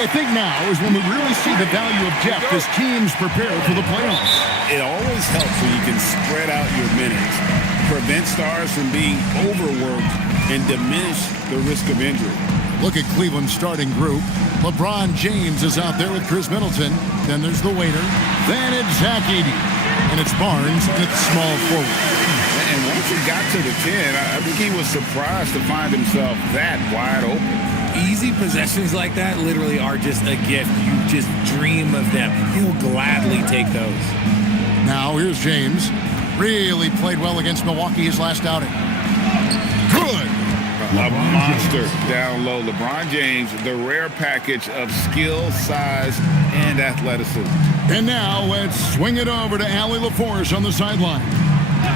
I think now is when we really see the value of depth as teams prepare for the playoffs. It always helps when you can spread out your minutes, prevent stars from being overworked, and diminish the risk of injury. Look at Cleveland's starting group. LeBron James is out there with Chris Middleton. Then there's the waiter. Then it's Zach Edey. And it's Barnes at small forward. And once he got to the 10, I think he was surprised to find himself that wide open. Easy possessions like that literally are just a gift. You just dream of them. He'll gladly take those. Now here's James. Really played well against Milwaukee his last outing. Good. A monster down low. LeBron James, the rare package of skill, size, and athleticism. And now let's swing it over to Allie LaForce on the sideline.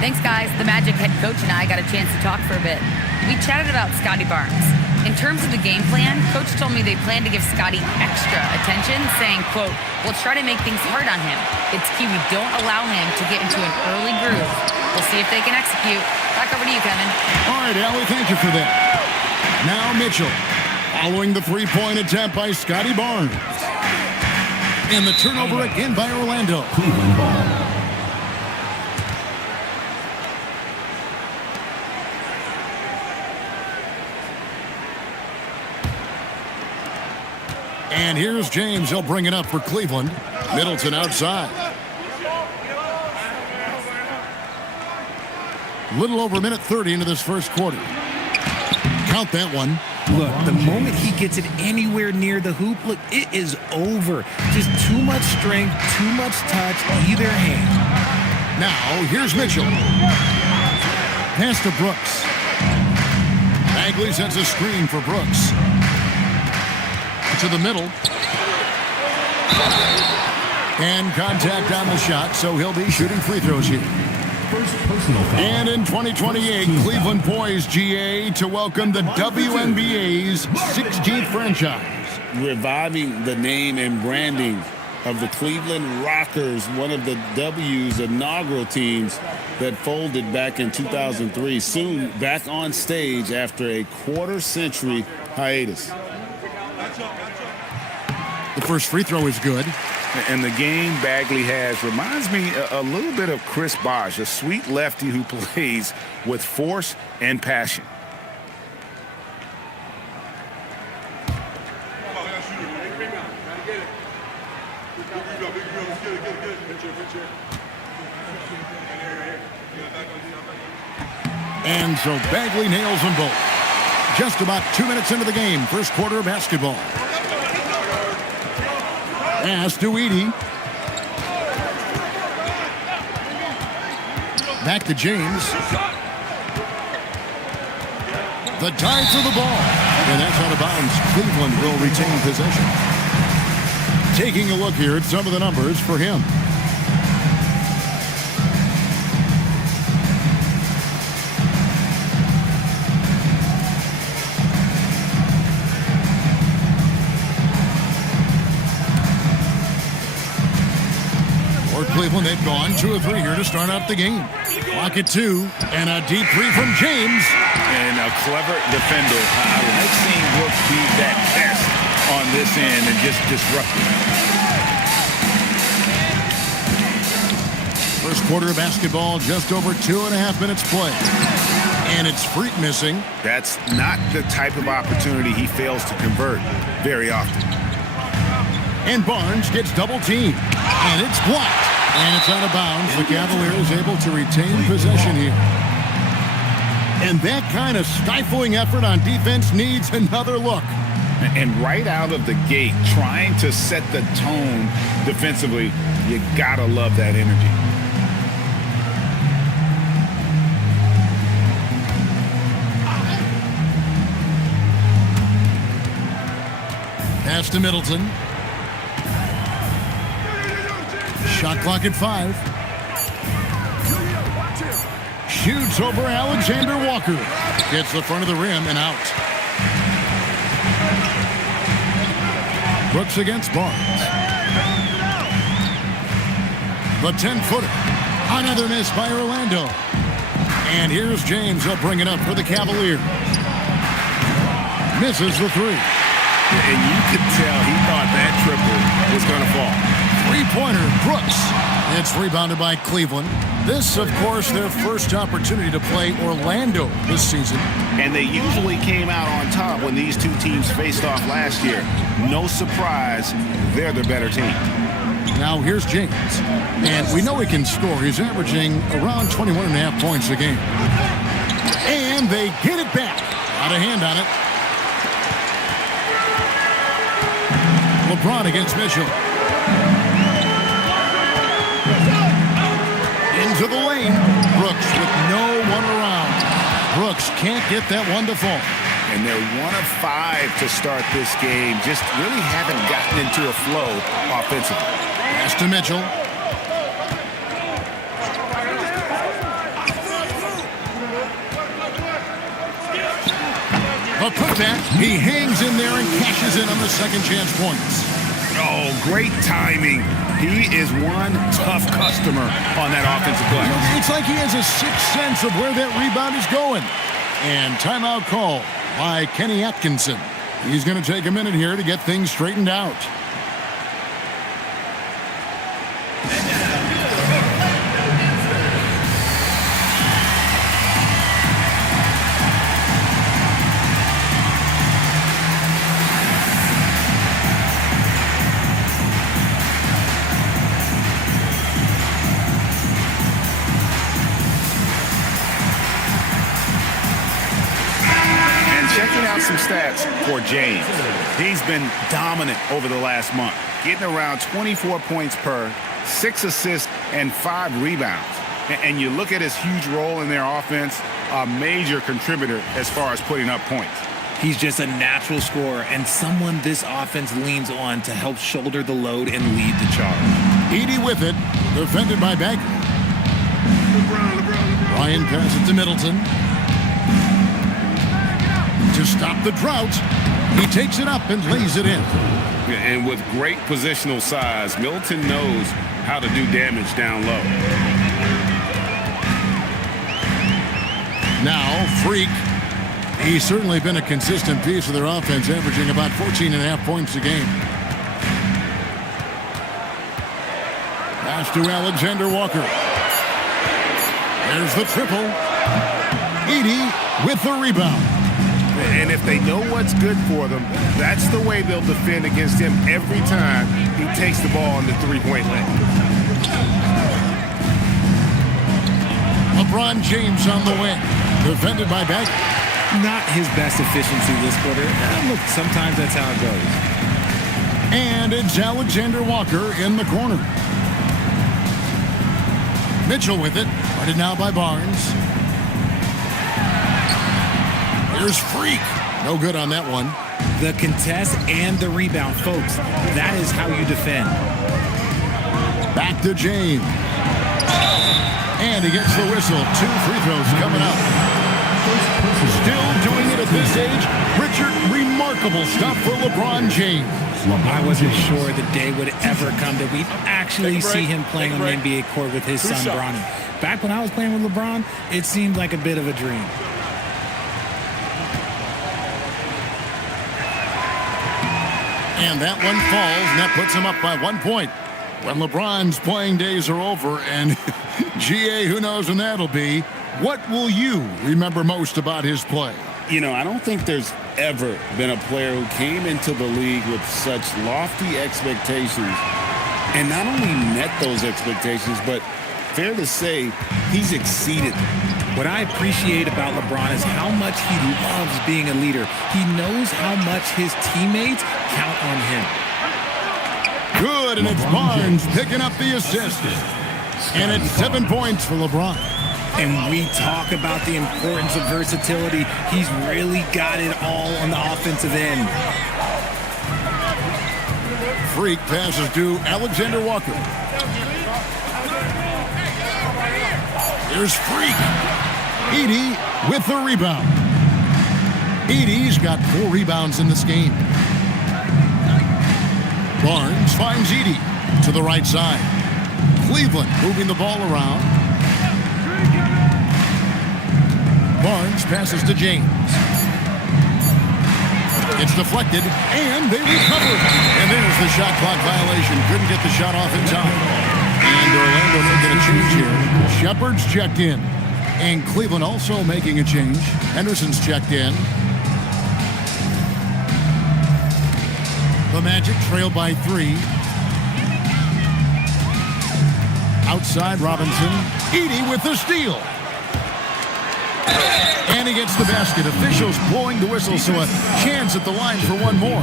Thanks, guys. The Magic head coach and I got a chance to talk for a bit. We chatted about Scotty Barnes. In terms of the game plan, Coach told me they plan to give Scotty extra attention, saying, quote, "We'll try to make things hard on him. It's key we don't allow him to get into an early groove. We'll see if they can execute." Back over to you, Kevin. All right, Allie, thank you for that. Now Mitchell, following the three-point attempt by Scotty Barnes. And the turnover again by Orlando. Cleveland ball. And here's James. He'll bring it up for Cleveland. Middleton outside. Little over a minute 30 into this first quarter. Count that one. Look, the moment he gets it anywhere near the hoop, look, it is over. Just too much strength, too much touch, either hand. Now, here's Mitchell. Pass to Brooks. Bagley sends a screen for Brooks. To the middle. And contact on the shot, so he'll be shooting free throws here. And in 2028, Cleveland poised, GA, to welcome the WNBA's 16th franchise. Reviving the name and branding of the Cleveland Rockers, one of the W's inaugural teams that folded back in 2003. Soon back on stage after a quarter-century hiatus. The first free throw is good. And the game Bagley has reminds me a little bit of Chris Bosh, a sweet lefty who plays with force and passion. And so Bagley nails them both. Just about 2 minutes into the game, first quarter of basketball. Pass to Edey. Back to James. The dive for the ball. And that's out of bounds. Cleveland will retain possession. Taking a look here at some of the numbers for him. Cleveland, they've gone 2 of 3 here to start out the game. Clock at 2, and a deep three from James. And a clever defender. I like seeing Brooks be that best on this end and just disrupt it. First quarter of basketball, just over 2.5 minutes play. And it's Freak missing. That's not the type of opportunity he fails to convert very often. And Barnes gets double teamed. And it's blocked. And it's out of bounds. The Cavaliers able to retain possession here. And that kind of stifling effort on defense needs another look. And right out of the gate, trying to set the tone defensively, you gotta love that energy. Pass to Middleton. Shot clock at 5. Shoots over Alexander Walker. Gets the front of the rim and out. Brooks against Barnes. The 10-footer. Another miss by Orlando. And here's James. He'll bring it up for the Cavaliers. Misses the 3. And you could tell he thought that triple was going to fall. Three-pointer, Brooks. It's rebounded by Cleveland. This, of course, their first opportunity to play Orlando this season. And they usually came out on top when these two teams faced off last year. No surprise, they're the better team. Now here's James. And we know he can score. He's averaging around 21.5 points a game. And they get it back. Out of hand on it. LeBron against Mitchell. Into the lane. Brooks with no one around. Brooks can't get that one to fall. And they're 1 of 5 to start this game. Just really haven't gotten into a flow offensively. Pass to Mitchell. A putback. He hangs in there and cashes in on the second chance points. Oh, great timing. He is one tough customer on that offensive play. It's like he has a sixth sense of where that rebound is going. And timeout call by Kenny Atkinson. He's going to take a minute here to get things straightened out. Checking out some stats for James. He's been dominant over the last month, getting around 24 points per, 6 assists, and 5 rebounds. And you look at his huge role in their offense, a major contributor as far as putting up points. He's just a natural scorer and someone this offense leans on to help shoulder the load and lead the charge. Edey with it, defended by Bagley. Ryan passes it to Middleton. To stop the drought, he takes it up and lays it in. And with great positional size, Middleton knows how to do damage down low. Now, Freak. He's certainly been a consistent piece of their offense, averaging about 14.5 points a game. Pass to Alexander Walker. There's the triple. Edey with the rebound. And if they know what's good for them, that's the way they'll defend against him every time he takes the ball in the three-point lane. LeBron James on the wing. Defended by Bagley. Not his best efficiency this quarter. Look, sometimes that's how it goes. And it's Alexander Walker in the corner. Mitchell with it. Guarded now by Barnes. Here's Freak. No good on that one. The contest and the rebound, folks. That is how you defend. Back to James. And he gets the whistle. 2 free throws coming up. Still doing it at this age. Richard, remarkable stuff for LeBron James. I wasn't sure the day would ever come that we'd actually see him playing on the NBA court with his son, Bronny. Back when I was playing with LeBron, it seemed like a bit of a dream. And that one falls, and that puts him up by 1 point. When LeBron's playing days are over, and GA, who knows when that'll be, what will you remember most about his play? You know, I don't think there's ever been a player who came into the league with such lofty expectations and not only met those expectations, but fair to say, he's exceeded them. What I appreciate about LeBron is how much he loves being a leader. He knows how much his teammates count on him. Good, and it's Barnes picking up the assist. And it's 7 points for LeBron. And we talk about the importance of versatility. He's really got it all on the offensive end. Freak passes to Alexander Walker. Here's Freak. Edey with the rebound. Edey's got 4 rebounds in this game. Barnes finds Edey to the right side. Cleveland moving the ball around. Barnes passes to James. It's deflected, and they recover. And there's the shot clock violation. Couldn't get the shot off in time. And Orlando making a change here. Shepard's checked in. And Cleveland also making a change. Henderson's checked in. The Magic trail by 3. Outside Robinson. Edey with the steal. And he gets the basket. Officials blowing the whistle, so a chance at the line for one more.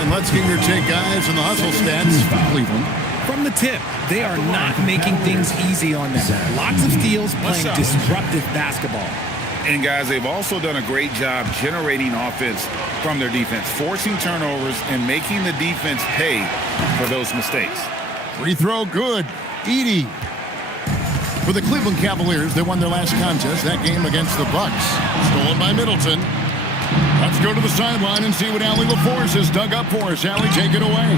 And let's get your take, guys, on the hustle stats for Cleveland. From the tip, they are not making things easy on them. Lots of steals, playing disruptive basketball. And, guys, they've also done a great job generating offense from their defense, forcing turnovers and making the defense pay for those mistakes. Free throw good. Edey. For the Cleveland Cavaliers, they won their last contest, that game against the Bucks. Stolen by Middleton. Let's go to the sideline and see what Allie LaForce has dug up for us. Allie, take it away.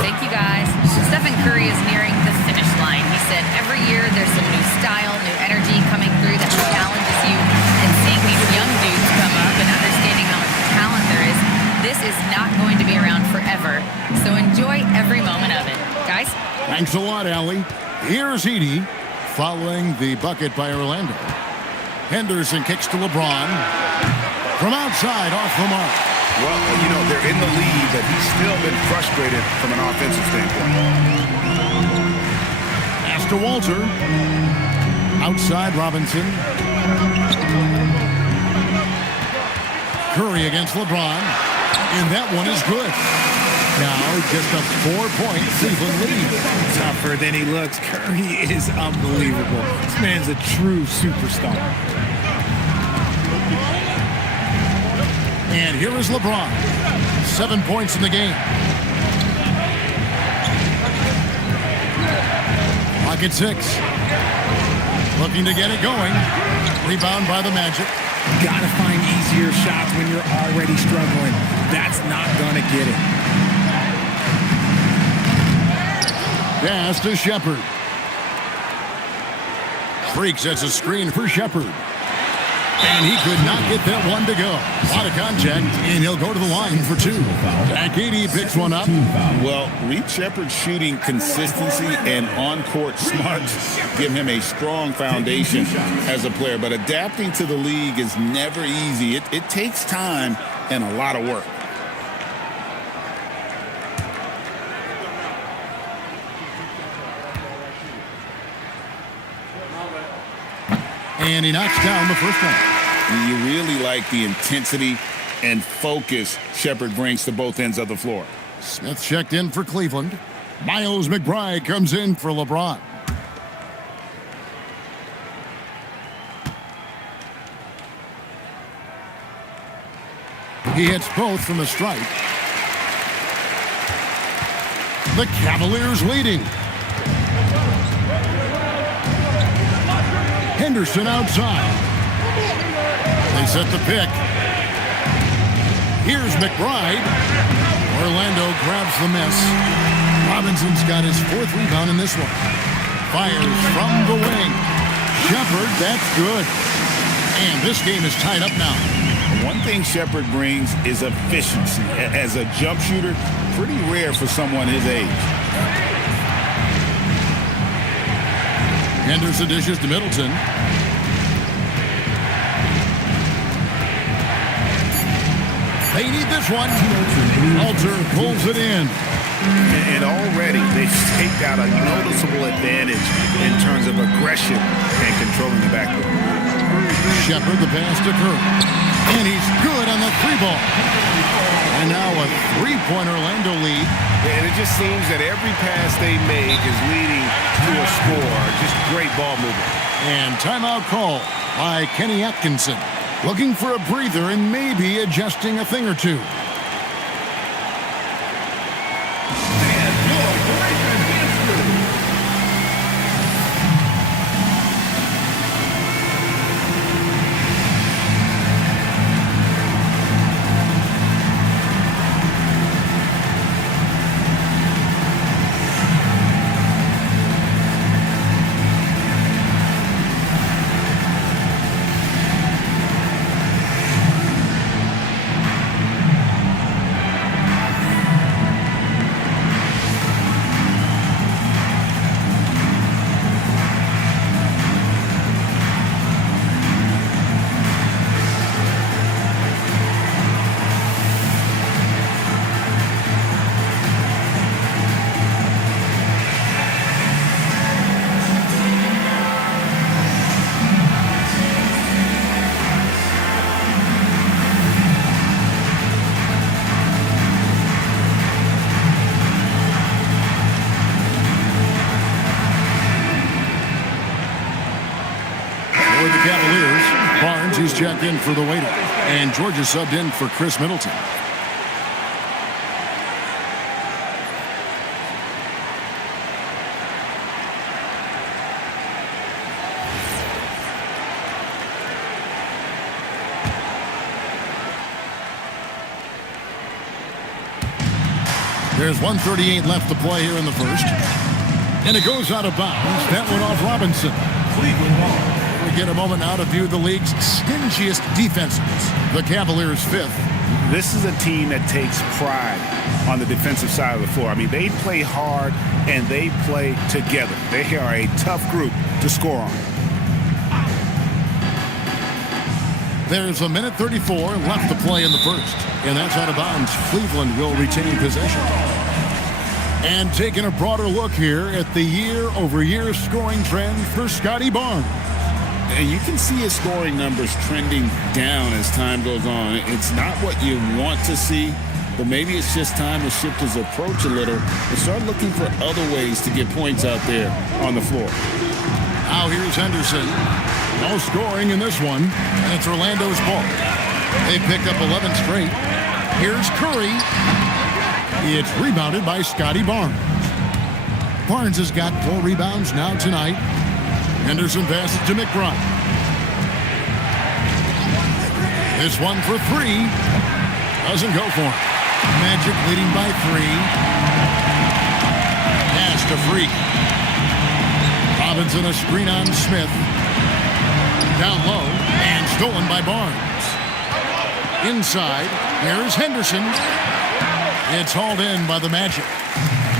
Thank you, guys. Stephen Curry is nearing the finish line. He said every year there's some new style, new energy coming through that challenges you. And seeing these young dudes come up and understanding how much talent there is, this is not going to be around forever. So enjoy every moment of it. Guys? Thanks a lot, Allie. Here's Edey following the bucket by Orlando. Henderson kicks to LeBron. From outside, off the mark. Well, you know, they're in the lead, but he's still been frustrated from an offensive standpoint. Pass to Walter. Outside, Robinson. Curry against LeBron. And that one is good. Now just a 4-point Cleveland lead. Tougher than he looks. Curry is unbelievable. This man's a true superstar. And here is LeBron. 7 points in the game. Clock at 6. Looking to get it going. Rebound by the Magic. Gotta find easier shots when you're already struggling. That's not gonna get it. Pass to Shepard. Freak sets a screen for Shepard. And he could not get that one to go. A lot of contact, and he'll go to the line for 2. Zach Edey picks one up. Well, Reed Shepard's shooting consistency and on-court smarts give him a strong foundation as a player. But adapting to the league is never easy. It takes time and a lot of work. And he knocks down the first one. You really like the intensity and focus Shepard brings to both ends of the floor. Smith checked in for Cleveland. Miles McBride comes in for LeBron. He hits both from the stripe. The Cavaliers leading. Henderson outside. They set the pick. Here's McBride. Orlando grabs the miss. Robinson's got his 4th rebound in this one. Fires from the wing. Shepard, that's good. And this game is tied up now. One thing Shepard brings is efficiency. As a jump shooter, pretty rare for someone his age. Henderson dishes to Middleton. They need this one. Alter pulls it in. And already they've staked out a noticeable advantage in terms of aggression and controlling the backcourt. Shepard the pass to Curry. And he's good on the 3-ball. And now a 3-point Orlando lead. And it just seems that every pass they make is leading to a score. Just great ball movement. And timeout call by Kenny Atkinson. Looking for a breather and maybe adjusting a thing or two. he's checked in for the waiter. And Georgia subbed in for Chris Middleton. There's 1:38 left to play here in the first. And it goes out of bounds. That went off Robinson. We get a moment now to view the league's stingiest defenses. The Cavaliers 5th. This is a team that takes pride on the defensive side of the floor. I mean, they play hard and they play together. They are a tough group to score on. There's 1:34 left to play in the first. And that's out of bounds. Cleveland will retain possession. And taking a broader look here at the year-over-year scoring trend for Scotty Barnes. And you can see his scoring numbers trending down as time goes on. It's not what you want to see, but maybe it's just time to shift his approach a little and start looking for other ways to get points out there on the floor. Now here's Henderson. No scoring in this one, and it's Orlando's ball. They picked up 11 straight. Here's Curry. It's rebounded by Scotty Barnes. Barnes has got 4 rebounds now tonight. Henderson passes to McBride. This one for 3. Doesn't go for it. Magic leading by 3. Pass to Freak. Robinson a screen on Smith. Down low and stolen by Barnes. Inside, there's Henderson. It's hauled in by the Magic.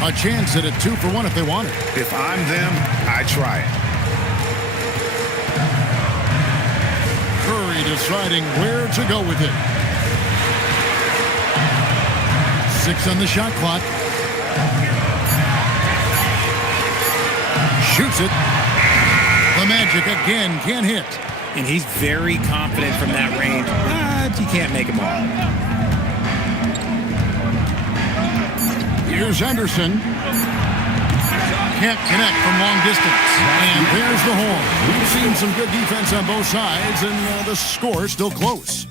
A chance at a 2-for-1 if they want it. If I'm them, I try it. Curry deciding where to go with it. 6 on the shot clock. Shoots it. The Magic again can't hit. And he's very confident from that range, but you can't make him all. Here's Henderson. Can't connect from long distance. And there's the horn. We've seen some good defense on both sides, and the score is still close.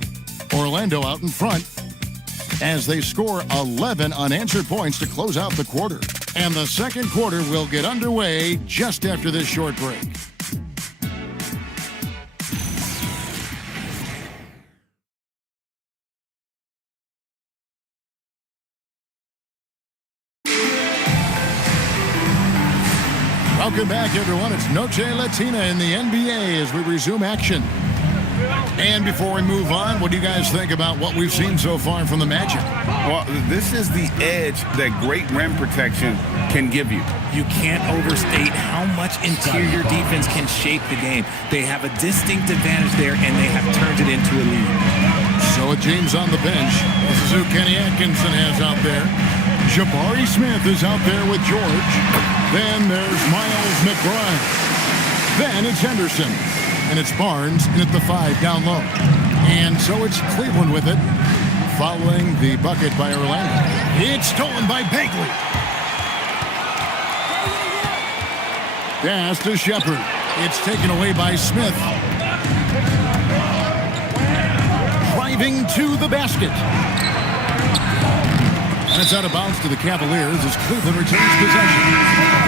Orlando out in front as they score 11 unanswered points to close out the quarter. And the second quarter will get underway just after this short break. Welcome back, everyone. It's Noche Latina in the NBA as we resume action. And before we move on, what do you guys think about what we've seen so far from the Magic? Well, this is the edge that great rim protection can give you. You can't overstate how much interior defense can shape the game. They have a distinct advantage there, and they have turned it into a lead. So with James on the bench, this is who Kenny Atkinson has out there. Jabari Smith is out there with George. Then there's Miles McBride. Then it's Henderson. And it's Barnes in at the 5 down low. And so it's Cleveland with it, following the bucket by Orlando. It's stolen by Bagley. Pass to Shepard. It's taken away by Smith. Driving to the basket. And it's out of bounds to the Cavaliers as Cleveland retains possession.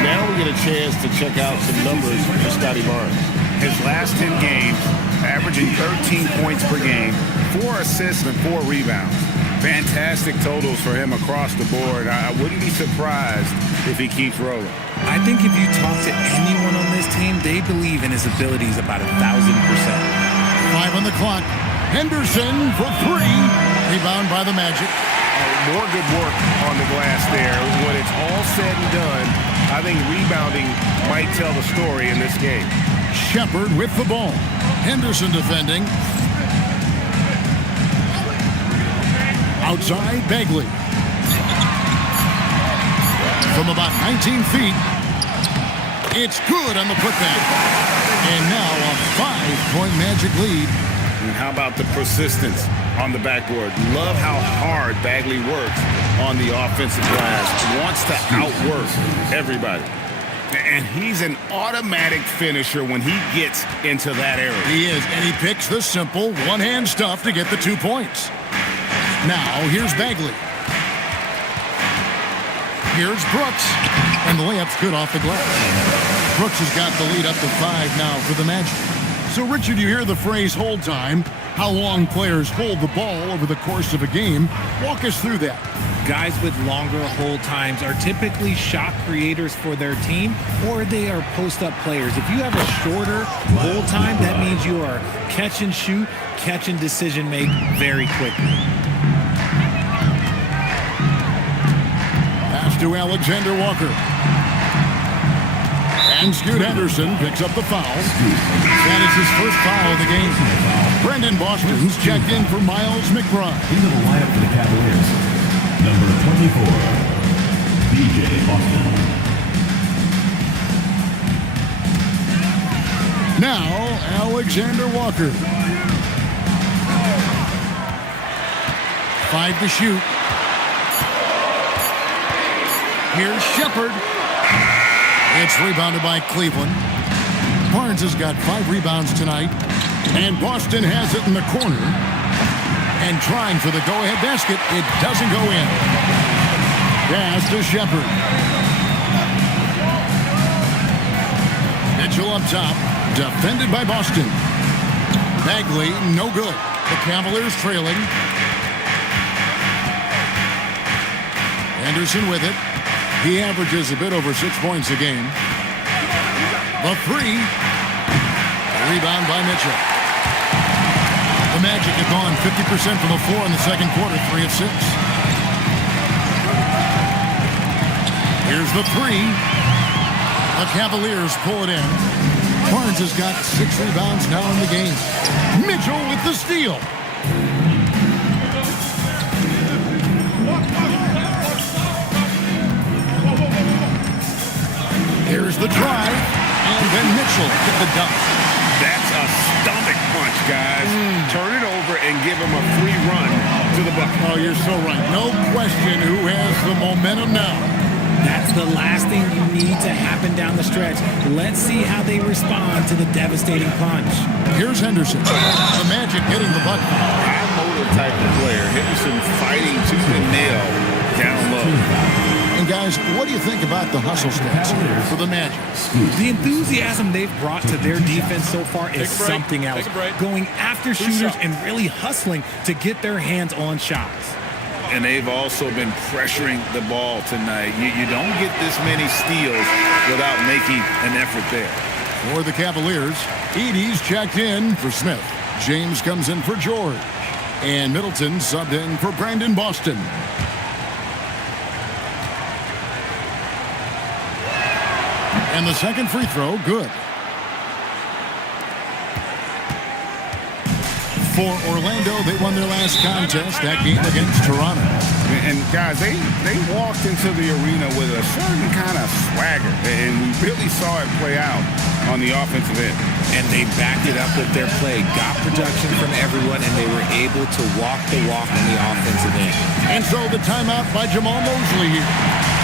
Now we get a chance to check out some numbers for Scotty Barnes. His last 10 games, averaging 13 points per game, 4 assists and 4 rebounds. Fantastic totals for him across the board. I wouldn't be surprised if he keeps rolling. I think if you talk to anyone on this team, they believe in his abilities about 1,000%. 5 on the clock. Henderson for 3. Rebound by the Magic. More good work on the glass there. When it's all said and done, I think rebounding might tell the story in this game. Shepard with the ball. Henderson defending. Outside, Bagley. From about 19 feet. It's good on the putback. And now a 5-point Magic lead. And how about the persistence on the backboard? Love how hard Bagley works on the offensive glass. Wants to outwork everybody. And he's an automatic finisher when he gets into that area. He is, and he picks the simple one-hand stuff to get the 2 points. Now, here's Bagley. Here's Brooks, and the layup's good off the glass. Brooks has got the lead up to 5 now for the Magic. So, Richard, you hear the phrase hold time, how long players hold the ball over the course of a game. Walk us through that. Guys with longer hold times are typically shot creators for their team, or they are post-up players. If you have a shorter hold time, that means you are catch and shoot, catch and decision make very quickly. Pass to Alexander Walker. And Scoot Henderson picks up the foul. That is his first foul of the game. Brendan Boston's checked in for Miles McBride. Into the lineup for the Cavaliers, number 24, B.J. Boston. Now, Alexander Walker. 5 to shoot. Here's Shepard. It's rebounded by Cleveland. Barnes has got 5 rebounds tonight. And Boston has it in the corner. And trying for the go-ahead basket. It doesn't go in. Pass to Shepard. Mitchell up top. Defended by Boston. Bagley, no good. The Cavaliers trailing. Anderson with it. He averages a bit over 6 points a game. The 3. Rebound by Mitchell. The Magic have gone 50% from the floor in the second quarter, 3 of 6. Here's the 3. The Cavaliers pull it in. Barnes has got 6 rebounds now in the game. Mitchell with the steal. Here's the drive, and then Mitchell hit the dunk. That's a stomach punch, guys. Turn it over and give him a free run to the bucket. Oh, you're so right. No question who has the momentum now. That's the last thing you need to happen down the stretch. Let's see how they respond to the devastating punch. Here's Henderson. The Magic getting the bucket. High motor type of player. Henderson fighting tooth and nail down low. And guys, what do you think about the hustle stats here for the Magic? The enthusiasm they've brought to their defense so far is something else. Going after shooters and really hustling to get their hands on shots. And they've also been pressuring the ball tonight. You don't get this many steals without making an effort there. For the Cavaliers, Edey's checked in for Smith. James comes in for George. And Middleton subbed in for Brandon Boston. And the second free throw, good. For Orlando, they won their last contest, that game against Toronto. And guys, they walked into the arena with a certain kind of swagger, and we really saw it play out on the offensive end. And they backed it up with their play, got production from everyone, and they were able to walk the walk on the offensive end. And so the timeout by Jamal Mosley here.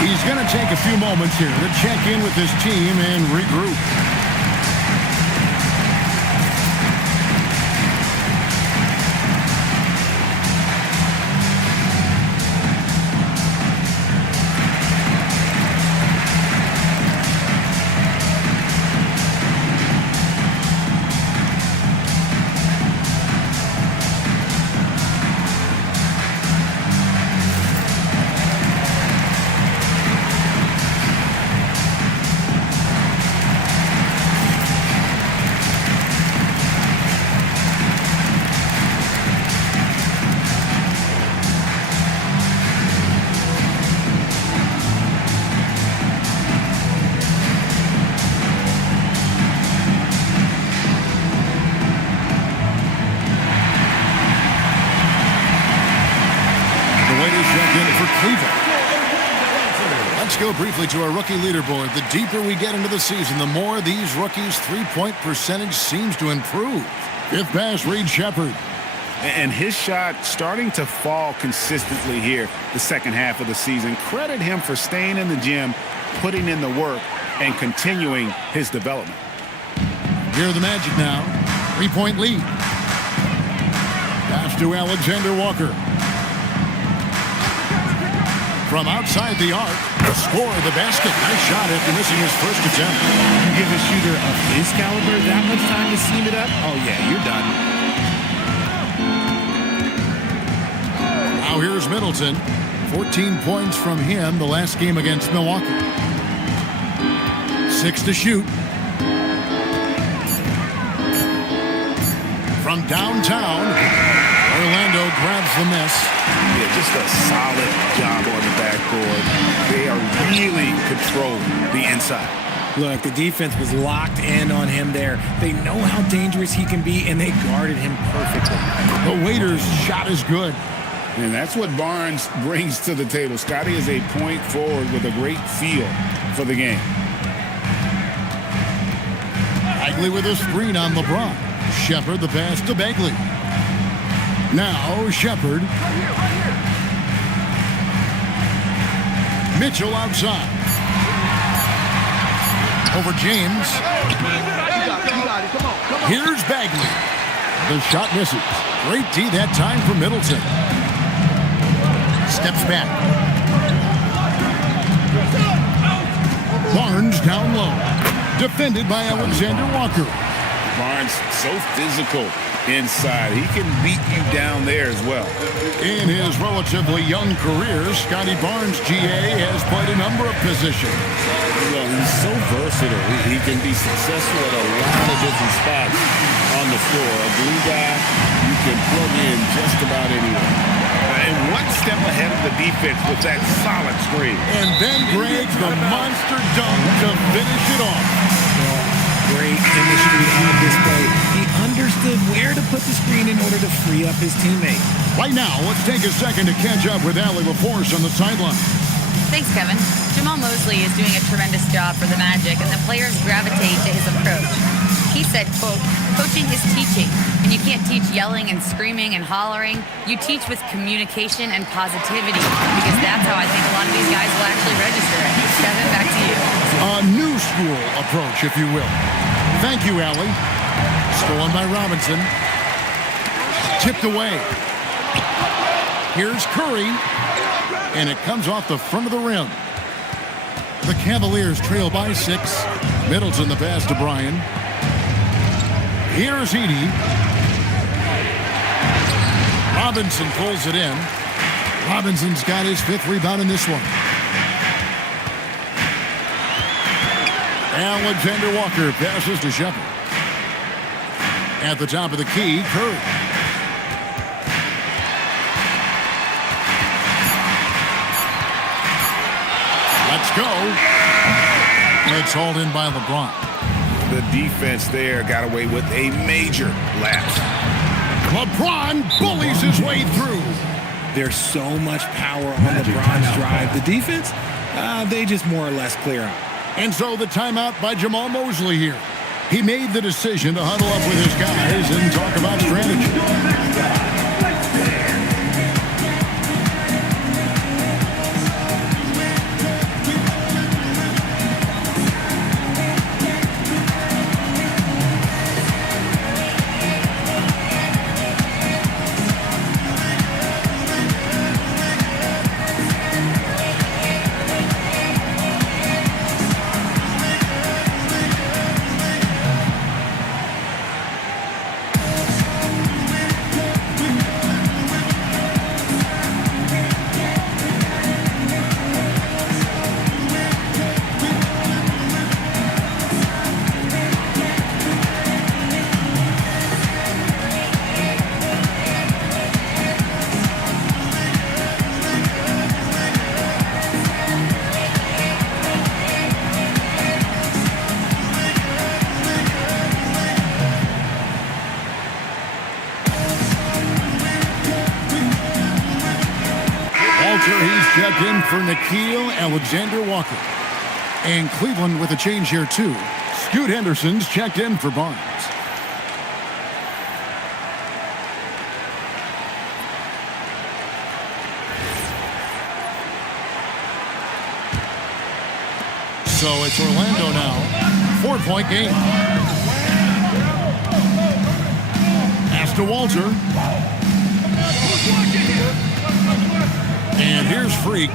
He's going to take a few moments here to check in with his team and regroup. Let's go briefly to our rookie leaderboard. The deeper we get into the season, the more these rookies' three-point percentage seems to improve. Fifth pass, Reed Shepard. And his shot starting to fall consistently here the second half of the season. Credit him for staying in the gym, putting in the work, and continuing his development. Here are the Magic now. 3-point lead. Pass to Alexander Walker. From outside the arc, score the basket. Nice shot after missing his first attempt. You give a shooter of his caliber that much time to seam it up, oh yeah, you're done. Now here's Middleton. 14 points from him the last game against Milwaukee. 6 to shoot. From downtown, Orlando grabs the miss. Yeah, just a solid job on the backboard. They are really controlling the inside. Look, the defense was locked in on him there. They know how dangerous he can be, and they guarded him perfectly. The waiter's shot is good. And that's what Barnes brings to the table. Scotty is a point forward with a great feel for the game. Bagley with a screen on LeBron. Shepard the pass to Bagley. Now Shepard. Mitchell outside. Over James. Here's Bagley. The shot misses. Great D that time for Middleton. Steps back. Barnes down low. Defended by Alexander Walker. Barnes so physical inside. He can beat you down there as well. In his relatively young career, Scotty Barnes, GA, has played a number of positions. Well, he's so versatile. He can be successful at a lot of different spots on the floor. A blue guy, you can plug in just about anywhere. And one step ahead of the defense with that solid screen. And then Greg, the monster dunk to finish it off. Great chemistry on display. He understood where to put the screen in order to free up his teammate. Right now, let's take a second to catch up with Allie LaForce on the sideline. Thanks, Kevin. Jamal Mosley is doing a tremendous job for the Magic, and the players gravitate to his approach. He said, quote, coaching is teaching, and you can't teach yelling and screaming and hollering. You teach with communication and positivity, because that's how I think a lot of these guys will actually register it. Kevin, back to you. A new school approach, if you will. Thank you, Allie. Stolen by Robinson. Tipped away. Here's Curry. And it comes off the front of the rim. The Cavaliers trail by 6. Middleton the pass to Bryan. Here's Edey. Robinson pulls it in. Robinson's got his 5th rebound in this one. Alexander Walker passes to Shepard. At the top of the key, Curry. Let's go. It's hauled in by LeBron. The defense there got away with a major lapse. LeBron bullies his way through. There's so much power on LeBron's drive. The defense, they just more or less clear out. And so the timeout by Jamal Mosley here. He made the decision to huddle up with his guys and talk about strategy. He's checked in for Nickeil Alexander-Walker. And Cleveland with a change here, too. Scoot Henderson's checked in for Barnes. So it's Orlando now. 4-point game. Pass to Walter. And here's Freak.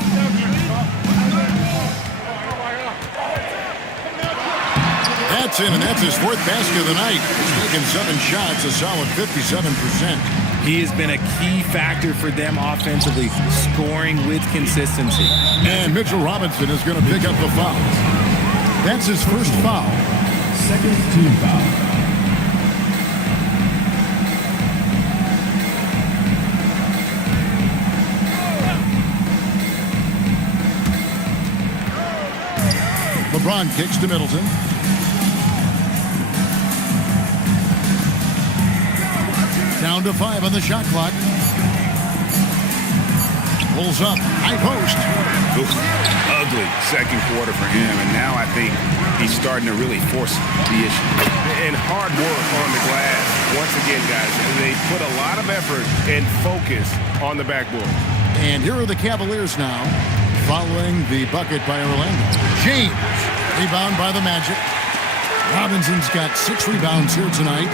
That's in, and that's his fourth basket of the night. He's taken 7 shots, a solid 57%. He has been a key factor for them offensively, scoring with consistency. And Mitchell Robinson is going to pick up the fouls. That's his first foul. Second team foul. LeBron kicks to Middleton. Down to 5 on the shot clock. Pulls up, high post. Oof, ugly second quarter for him, and now I think he's starting to really force the issue. And hard work on the glass. Once again, guys, they put a lot of effort and focus on the backboard. And here are the Cavaliers now, following the bucket by Orlando. James, rebound by the Magic. Robinson's got 6 rebounds here tonight.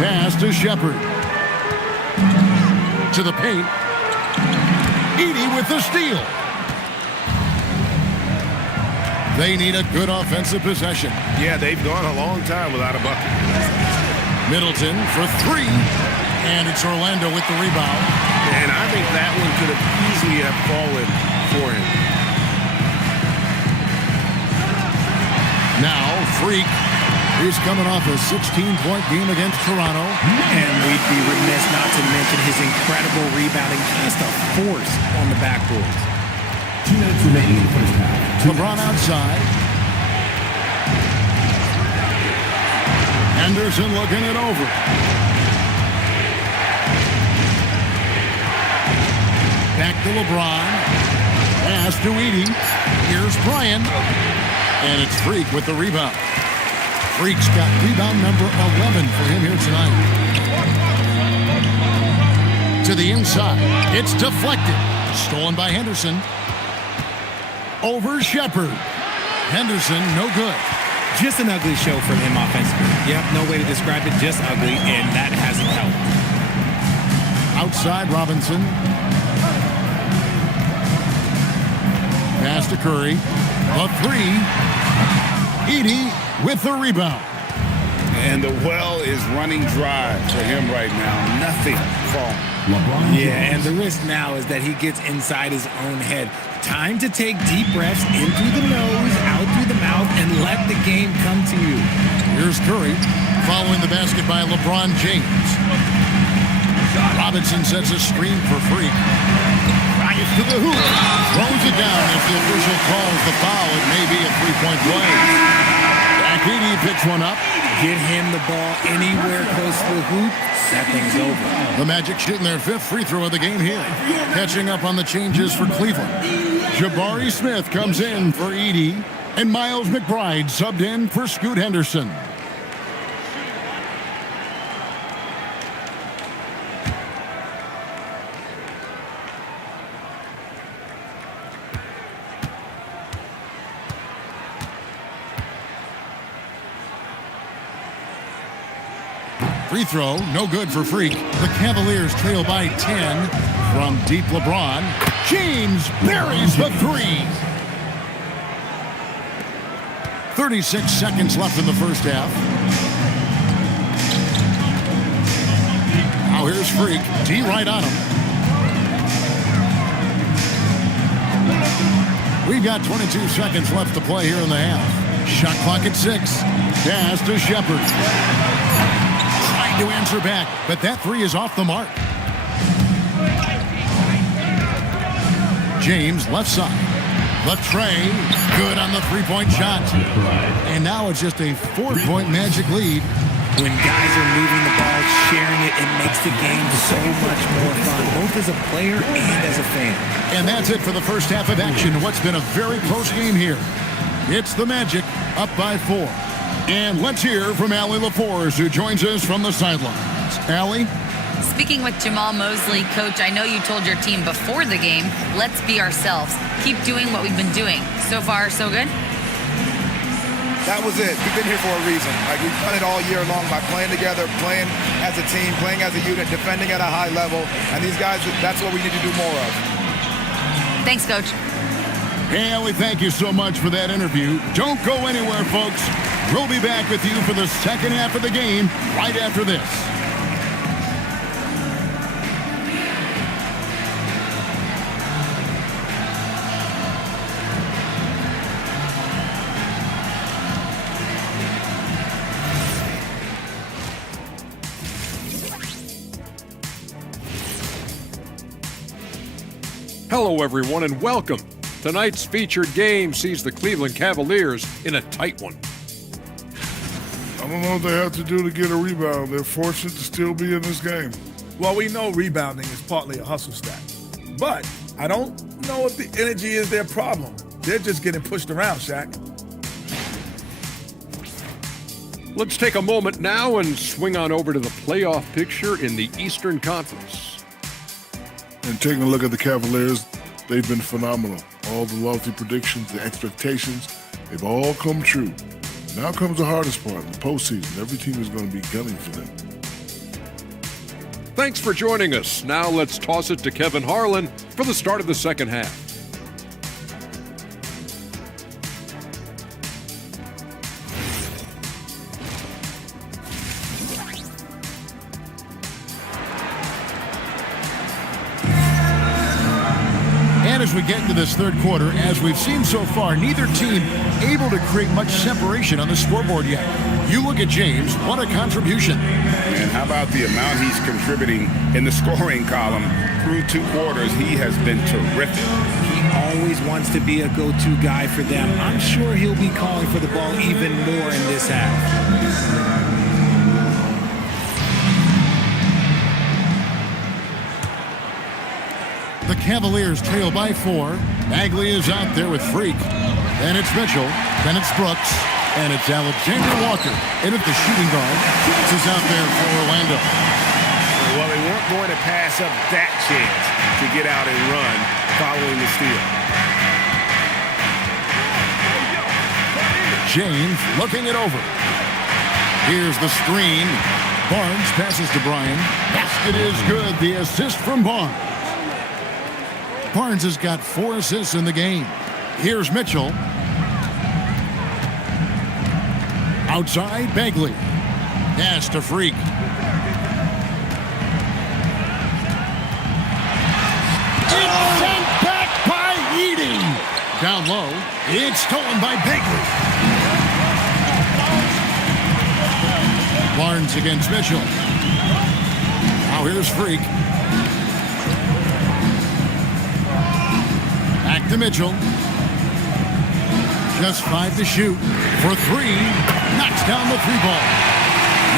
Pass to Shepard. To the paint. Edey with the steal. They need a good offensive possession. Yeah, they've gone a long time without a bucket. Middleton for 3. And it's Orlando with the rebound. And I think that one could have easily have fallen for him. Now, Freak. He's coming off a 16-point game against Toronto. And we'd be remiss not to mention his incredible rebounding, just a force on the backboards. 2 minutes remaining in the first half. LeBron outside. Henderson looking it over. Back to LeBron. Pass to Edey. Here's Bryant. And it's Freak with the rebound. Freak's got rebound number 11 for him here tonight. To the inside. It's deflected. Stolen by Henderson. Over Shepard. Henderson, no good. Just an ugly show from him offensively. Yep, no way to describe it, just ugly, and that hasn't helped. Outside Robinson. Pass to Curry. A 3. Edey with the rebound. And the well is running dry for him right now. Nothing falling. Yeah, and the risk now is that he gets inside his own head. Time to take deep breaths in through the nose, out through the mouth, and let the game come to you. Here's Curry following the basket by LeBron James. Robinson sets a screen for Freak. Drives to the hoop. Throws it down. If the official calls the foul, it may be a 3-point play. Edey picks one up. Get him the ball anywhere close to the hoop. That thing's over. The Magic shooting their 5th free throw of the game here. Catching up on the changes for Cleveland. Jabari Smith comes in for Edey. And Miles McBride subbed in for Scoot Henderson. Free throw, no good for Freak. The Cavaliers trail by 10 from deep LeBron. James buries the 3. 36 seconds left in the first half. Now here's Freak. D right on him. We've got 22 seconds left to play here in the half. Shot clock at 6. Pass to Shepard. To answer back, but that 3 is off the mark. James left side. The tray, good on the 3-point shot. And now it's just a 4-point Magic lead. When guys are moving the ball, sharing it, it makes the game so much more fun, both as a player and as a fan. And that's it for the first half of action. What's been a very close game here. It's the Magic up by 4. And let's hear from Allie LaForce, who joins us from the sidelines. Allie? Speaking with Jamal Mosley, Coach, I know you told your team before the game, let's be ourselves. Keep doing what we've been doing. So far, so good? That was it. We've been here for a reason. Like, we've done it all year long by playing together, playing as a team, playing as a unit, defending at a high level. And these guys, that's what we need to do more of. Thanks, Coach. Hey, Ellie, thank you so much for that interview. Don't go anywhere, folks. We'll be back with you for the second half of the game right after this. Hello, everyone, and welcome. Tonight's featured game sees the Cleveland Cavaliers in a tight one. I don't know what they have to do to get a rebound. They're fortunate to still be in this game. Well, we know rebounding is partly a hustle stat. But I don't know if the energy is their problem. They're just getting pushed around, Shaq. Let's take a moment now and swing on over to the playoff picture in the Eastern Conference. And taking a look at the Cavaliers, they've been phenomenal. All the lofty predictions, the expectations, they've all come true. Now comes the hardest part, the postseason. Every team is going to be gunning for them. Thanks for joining us. Now let's toss it to Kevin Harlan for the start of the second half. As we get into this third quarter, as we've seen so far, neither team able to create much separation on the scoreboard yet. You look at James, what a contribution. And how about the amount he's contributing in the scoring column through 2 quarters? He has been terrific. He always wants to be a go-to guy for them. I'm sure he'll be calling for the ball even more in this half. The Cavaliers trail by 4. Bagley is out there with Freak. Then it's Mitchell. Then it's Brooks. And it's Alexander Walker. And at the shooting guard, Keats is out there for Orlando. Well, they weren't going to pass up that chance to get out and run following the steal. James looking it over. Here's the screen. Barnes passes to Bryan. Basket is good. The assist from Barnes. Barnes has got 4 assists in the game. Here's Mitchell. Outside, Bagley. Pass to Freak. It's sent back by Edey. Down low. It's stolen by Bagley. Barnes against Mitchell. Now here's Freak. Back to Mitchell. Just 5 to shoot. For 3. Knocks down the 3-ball.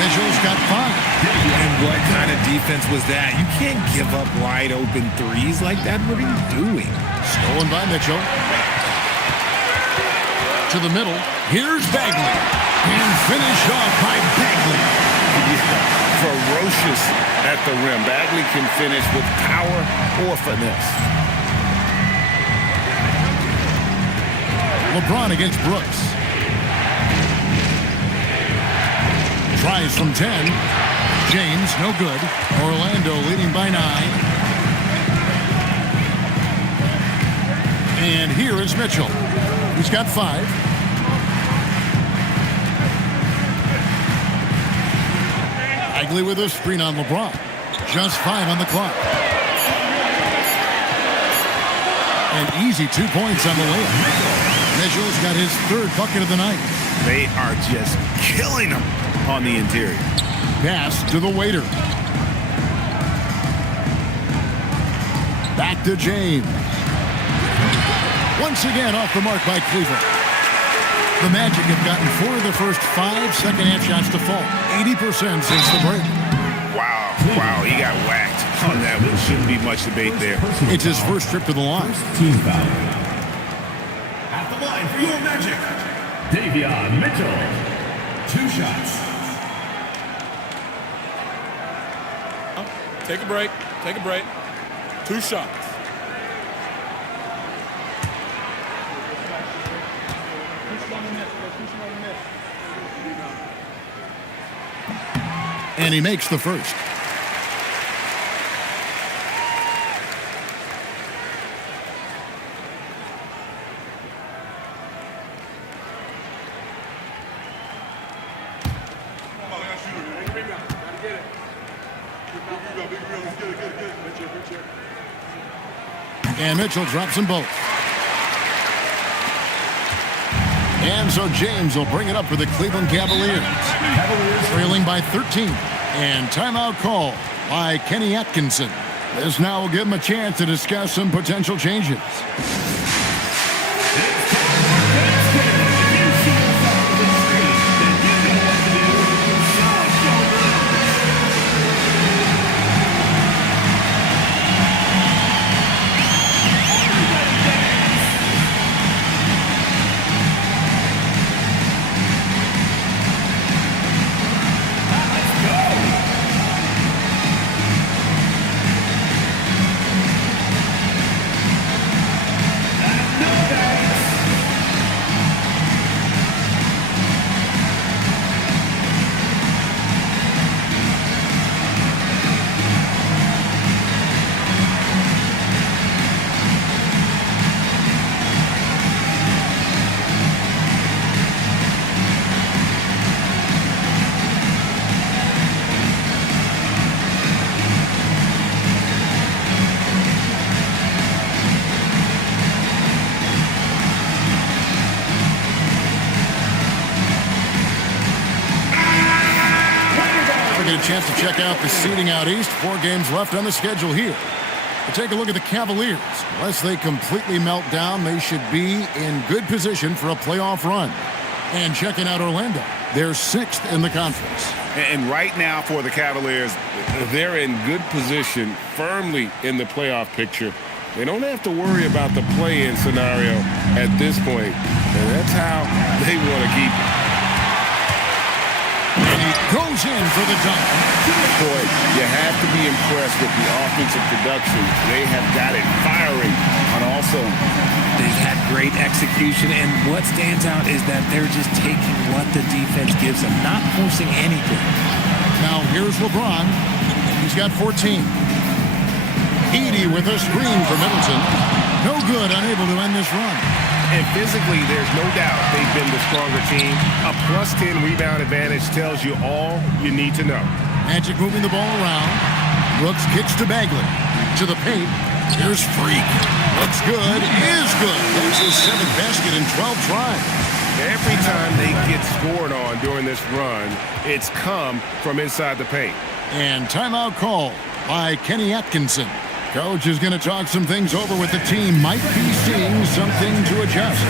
Mitchell's got 5. And what kind of defense was that? You can't give up wide open threes like that. What are you doing? Stolen by Mitchell. To the middle. Here's Bagley. And finished off by Bagley. Ferocious at the rim. Bagley can finish with power or finesse. LeBron against Brooks. Tries from 10. James, no good. Orlando leading by 9. And here is Mitchell. He's got 5. Bagley with a screen on LeBron. Just 5 on the clock. And easy 2 points on the layup. Mitchell's got his 3rd bucket of the night. They are just killing them on the interior. Pass to the waiter. Back to James. Once again off the mark by Cleveland. The Magic have gotten 4 of the first 5 second-half shots to fall. 80% since the break. Wow, he got whacked on that one. Shouldn't be much debate there. It's his first trip to the line. Team foul. At the line for your Magic, Davion Mitchell. 2 shots. Take a break. Take a break. 2 shots. And he makes the first. And Mitchell drops them both. And so James will bring it up for the Cleveland Cavaliers. Trailing by 13. And timeout call by Kenny Atkinson. This now will give him a chance to discuss some potential changes. Get a chance to check out the seating out east. 4 games left on the schedule here. But take a look at the Cavaliers. Unless they completely melt down, they should be in good position for a playoff run. And checking out Orlando, they're 6th in the conference. And right now for the Cavaliers, they're in good position, firmly in the playoff picture. They don't have to worry about the play-in scenario at this point. And that's how they want to keep it. And he goes in for the dunk. Boy, you have to be impressed with the offensive production. They have got it firing on all cylinders. They've had great execution, and what stands out is that they're just taking what the defense gives them, not forcing anything. Now here's LeBron. He's got 14. Edey with a screen for Middleton. No good, unable to end this run. And physically, there's no doubt they've been the stronger team. A +10 rebound advantage tells you all you need to know. Magic moving the ball around. Brooks kicks to Bagley. To the paint. Here's Freak. Looks good. Is good. That's his 7th basket in 12 tries. Every time they get scored on during this run, it's come from inside the paint. And timeout call by Kenny Atkinson. Coach is going to talk some things over with the team. Might be seeing something to adjust.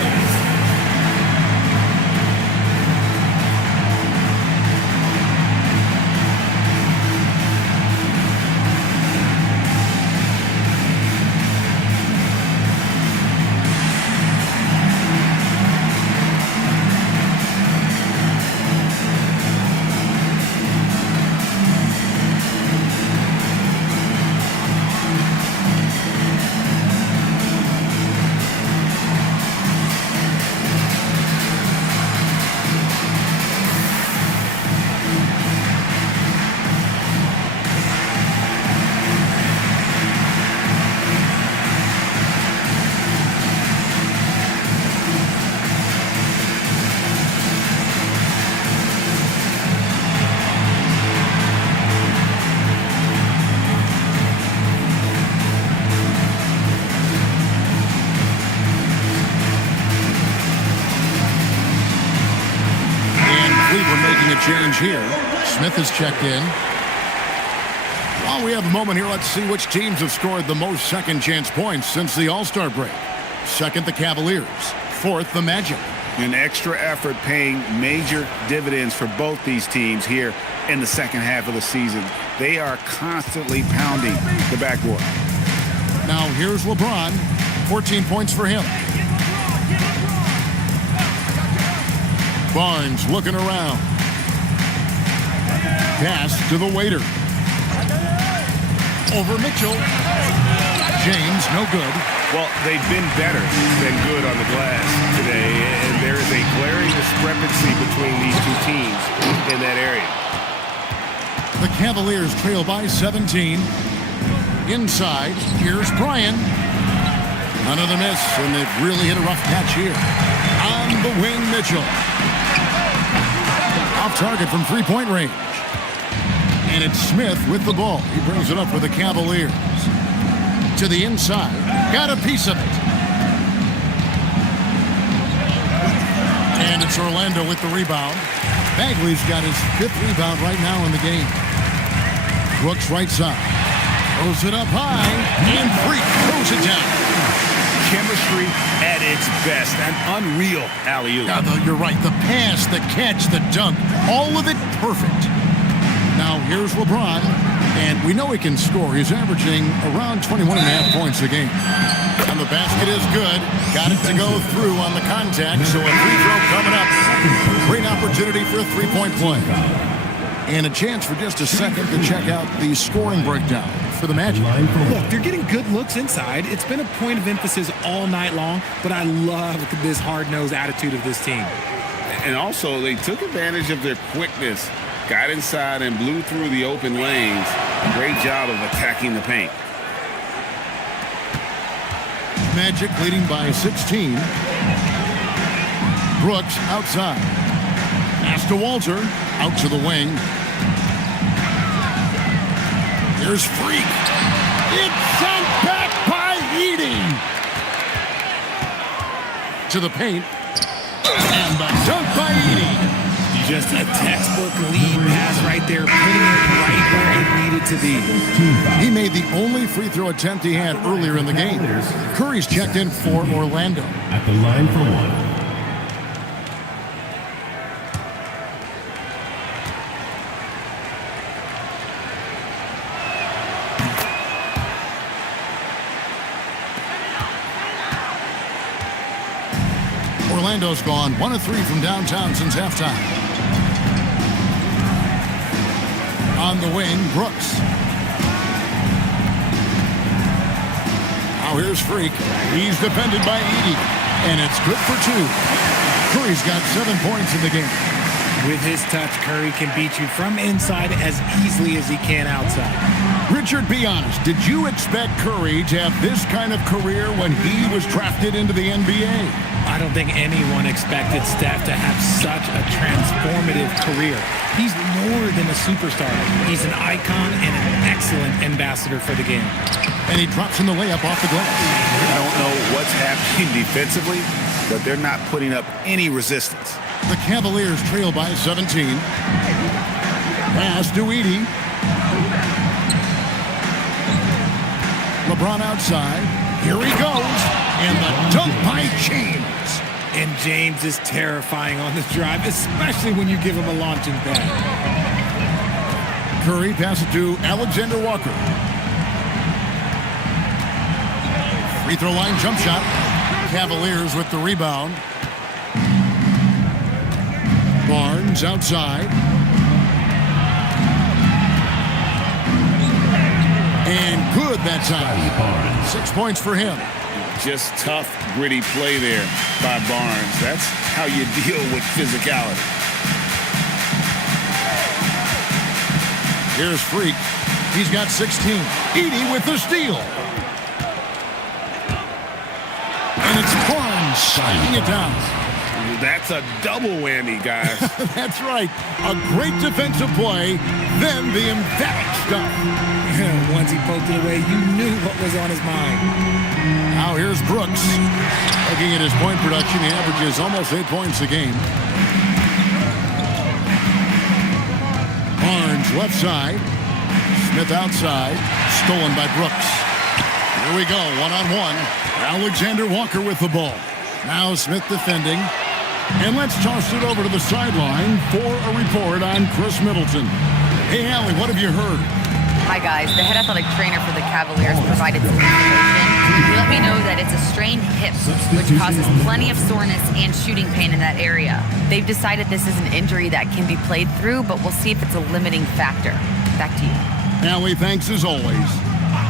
Change here. Smith has checked in. While we have a moment here, let's see which teams have scored the most second chance points since the All-Star break. 2nd, the Cavaliers. 4th, the Magic. An extra effort paying major dividends for both these teams here in the second half of the season. They are constantly pounding the backboard. Now here's LeBron. 14 points for him. Barnes looking around. Pass to the waiter. over Mitchell. James, no good. Well, they've been better than good on the glass today, and there is a glaring discrepancy between these two teams in that area. The Cavaliers trail by 17. Inside, here's Bryan. Another miss, and they've really hit a rough catch here. On the wing, Mitchell. Off target from three-point range. And it's Smith with the ball. He brings it up for the Cavaliers. To the inside. Got a piece of it. And it's Orlando with the rebound. Bagley's got his 5th rebound right now in the game. Brooks right side. Throws it up high. And Freak throws it down. Chemistry at its best. An unreal alley-oop. You're right. The pass, the catch, the dunk. All of it perfect. Now here's LeBron. And we know he can score. He's averaging around 21.5 points a game. And the basket is good. Got it to go through on the contact. So a free throw coming up. Great opportunity for a three-point play. And a chance for just a second to check out the scoring breakdown for the Magic. Look, they're getting good looks inside. It's been a point of emphasis all night long, but I love this hard-nosed attitude of this team. And also, they took advantage of their quickness, got inside and blew through the open lanes. Great job of attacking the paint. Magic leading by 16. Brooks outside. Pass to Walter. Out to the wing. Here's Freak. It's sent back by Edey. To the paint. And the dunk by Edey. Just a textbook lead pass right there, putting it right where it needed to be. He made the only free throw attempt he had earlier in the game. Curry's checked in for Orlando. At the line for one. Orlando's gone 1 of 3 from downtown since halftime. On the wing, Brooks. Now here's Freak. He's defended by Edey. And it's good for 2. Curry's got 7 points in the game. With his touch, Curry can beat you from inside as easily as he can outside. Richard, be honest. Did you expect Curry to have this kind of career when he was drafted into the NBA? I don't think anyone expected Steph to have such a transformative career. He's more than a superstar. He's an icon and an excellent ambassador for the game. And he drops in the layup off the glass. I don't know what's happening defensively, but they're not putting up any resistance. The Cavaliers trail by 17. Pass to Edey. LeBron outside. Here he goes. And the dunk by James. And James is terrifying on this drive, especially when you give him a launching pad. Curry passes to Alexander Walker. Free throw line jump shot. Cavaliers with the rebound. Barnes outside. And good that time. 6 points for him. Just tough, gritty play there by Barnes. That's how you deal with physicality. Here's Freak. He's got 16. Edey with the steal. And it's Barnes sliding it down. That's a double whammy, guys. That's right. A great defensive play, then the emphatic stuff. Once he poked it away, you knew what was on his mind. Now here's Brooks. Looking at his point production, he averages almost 8 points a game. Barnes left side. Smith outside. Stolen by Brooks. Here we go, one-on-one. Alexander Walker with the ball. Now Smith defending. And let's toss it over to the sideline for a report on Chris Middleton. Hey, Allie, what have you heard? Hi, guys. The head athletic trainer for the Cavaliers provided some information. He let me know that it's a strained hip, which causes plenty of soreness and shooting pain in that area. They've decided this is an injury that can be played through, but we'll see if it's a limiting factor. Back to you. Allie, thanks as always.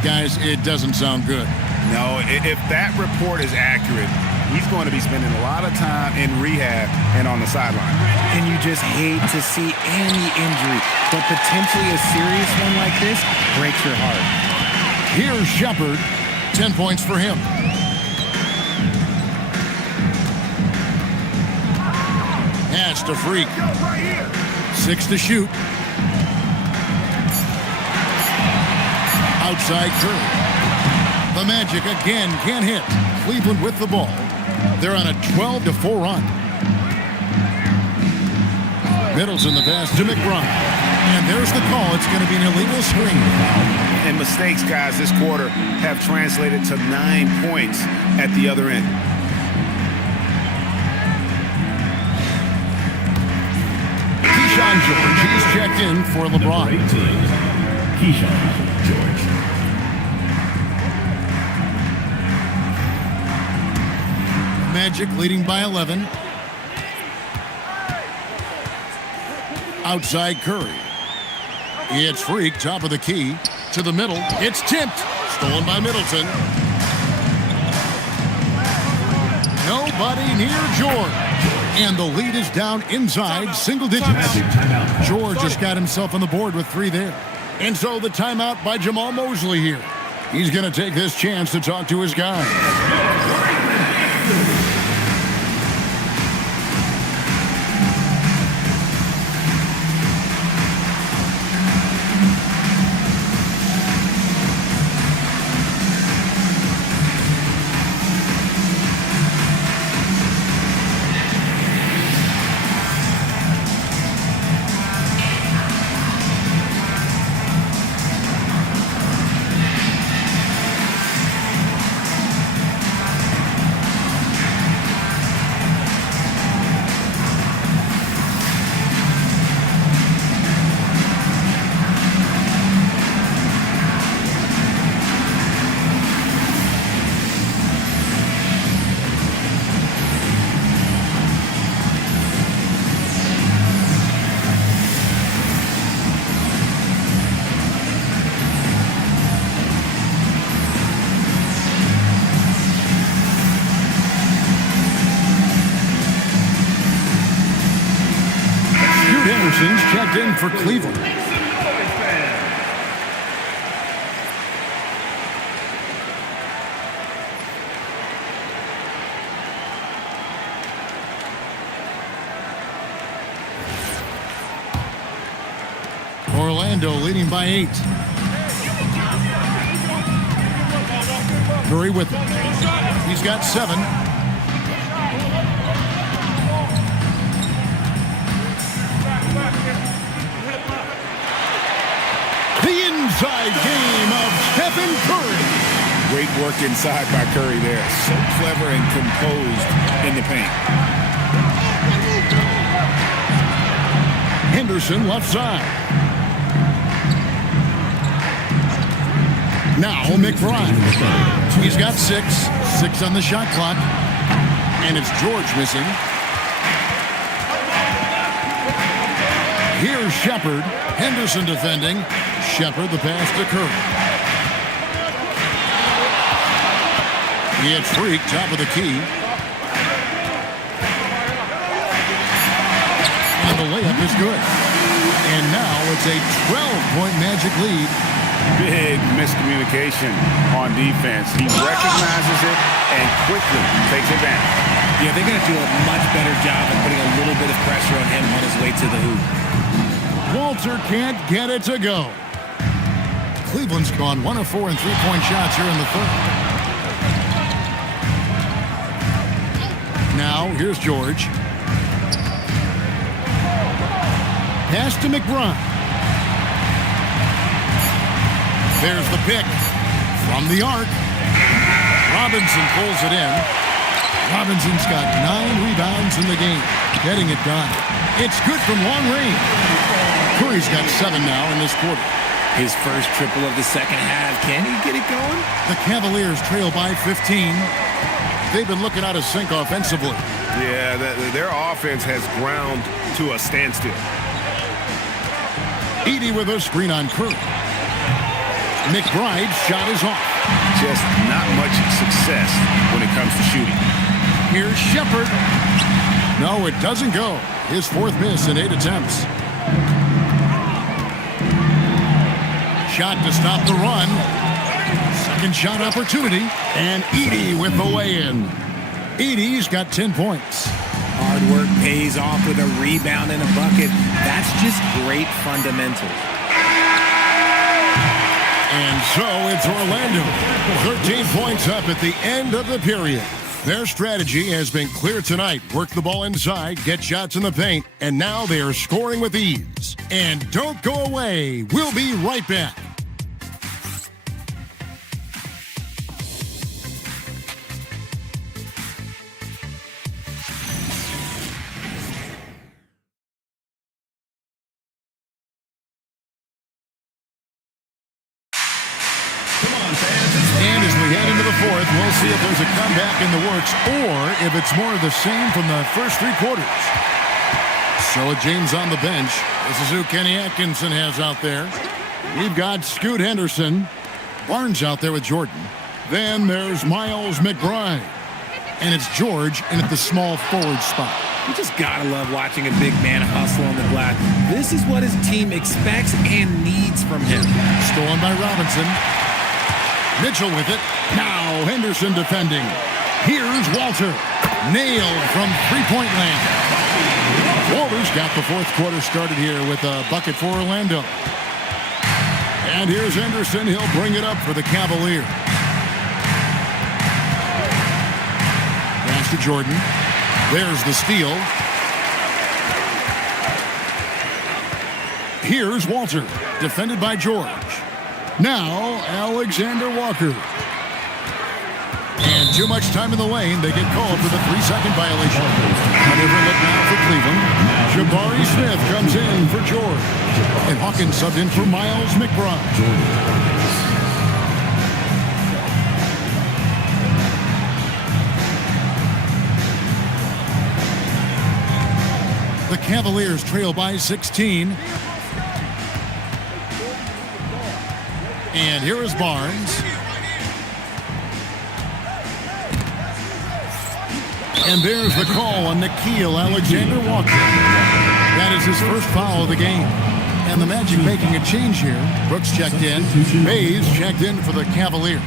Guys, it doesn't sound good. No, if that report is accurate, he's going to be spending a lot of time in rehab and on the sideline. And you just hate to see any injury, but potentially a serious one like this breaks your heart. Here's Shepard. 10 points for him. Pass to Freak. 6 to shoot. Outside Curry. The Magic again can't hit. Cleveland with the ball. They're on a 12-4 run. Middleton the pass to McBride. And there's the call. It's going to be an illegal screen. And mistakes, guys, this quarter have translated to 9 points at the other end. Keyshawn George, he's checked in for LeBron. Keyshawn George. Magic leading by 11. Outside Curry. It's Freak, top of the key. To the middle. It's tipped. Stolen by Middleton. Nobody near George. And the lead is down inside single digits. George has got himself on the board with 3 there. And so the timeout by Jamal Mosley here. He's going to take this chance to talk to his guys. Checked in for Cleveland. Orlando leading by 8. Curry with him. He's got 7. Inside game of Stephen Curry. Great work inside by Curry there. So clever and composed in the paint. Henderson left side. Now McBride. He's got 6. 6 on the shot clock. And it's George missing. Here's Shepard. Henderson defending. Shepard the pass to Curry. It's Freak, top of the key. And the layup is good. And now it's a 12-point Magic lead. Big miscommunication on defense. He recognizes it and quickly takes advantage. Yeah, they're going to do a much better job of putting a little bit of pressure on him on his way to the hoop. Walter can't get it to go. Cleveland's gone 1 of 4 in 3-point shots here in the third. Now, here's George. Pass to McBride. There's the pick from the arc. Robinson pulls it in. Robinson's got 9 rebounds in the game, getting it done. It's good from long range. Curry's got 7 now in this quarter. His first triple of the second half. Can he get it going? The Cavaliers trail by 15. They've been looking out of sync offensively. Yeah, their offense has ground to a standstill. Edey with a screen on Curry. McBride's shot is off. Just not much success when it comes to shooting. Here's Shepard. No, it doesn't go. His fourth miss in 8 attempts. Shot to stop the run. Second shot opportunity. And Edey with the weigh-in. Edey's got 10 points. Hard work pays off with a rebound and a bucket. That's just great fundamentals. And so it's Orlando. 13 points up at the end of the period. Their strategy has been clear tonight. Work the ball inside, get shots in the paint, and now they are scoring with ease. And don't go away. We'll be right back. And as we head into the fourth, we'll see if there's a comeback in the works or if it's more of the same from the first 3 quarters. So with James on the bench, this is who Kenny Atkinson has out there. We've got Scoot Henderson. Barnes out there with Jordan. Then there's Miles McBride. And it's George in at the small forward spot. You just gotta love watching a big man hustle on the glass. This is what his team expects and needs from him. Stolen by Robinson. Mitchell with it. Now Henderson defending. Here's Walter. Nailed from three-point land. Walter's got the fourth quarter started here with a bucket for Orlando. And here's Henderson. He'll bring it up for the Cavaliers. Pass to Jordan. There's the steal. Here's Walter. Defended by George. Now, Alexander Walker. And too much time in the lane. They get called for the 3-second violation. A different look now for Cleveland. Jabari Smith comes in for George. And Hawkins subbed in for Miles McBride. The Cavaliers trail by 16. And here is Barnes. And there's the call on Nickeil Alexander-Walker. That is his first foul of the game. And the Magic making a change here. Brooks checked in. Mays checked in for the Cavaliers.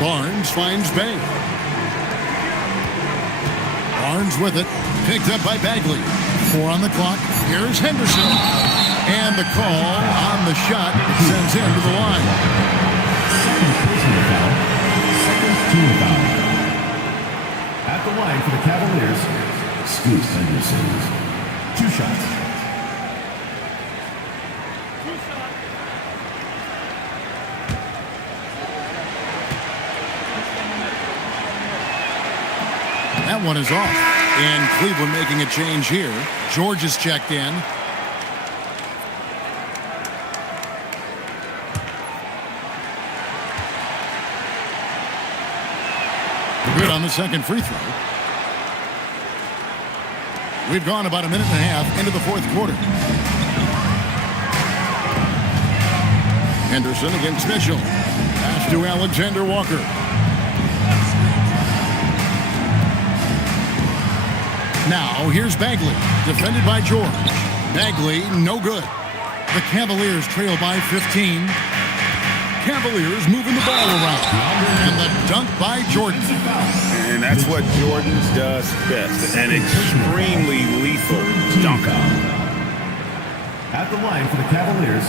Barnes finds Bay. Barnes with it. Picked up by Bagley. 4 on the clock. Here's Henderson. And the call on the shot sends him to the line. Second team foul. At the line for the Cavaliers, Scoot Henderson. 2 shots. That one is off. And Cleveland making a change here. George is checked in. Good on the second free throw. We've gone about a minute and a half into the fourth quarter. Henderson against Mitchell. Pass to Alexander Walker. Now, here's Bagley, defended by George. Bagley, no good. The Cavaliers trail by 15. Cavaliers moving the ball around. And the dunk by Jordan. And that's what Jordan does best, an extremely lethal dunk. At the line for the Cavaliers,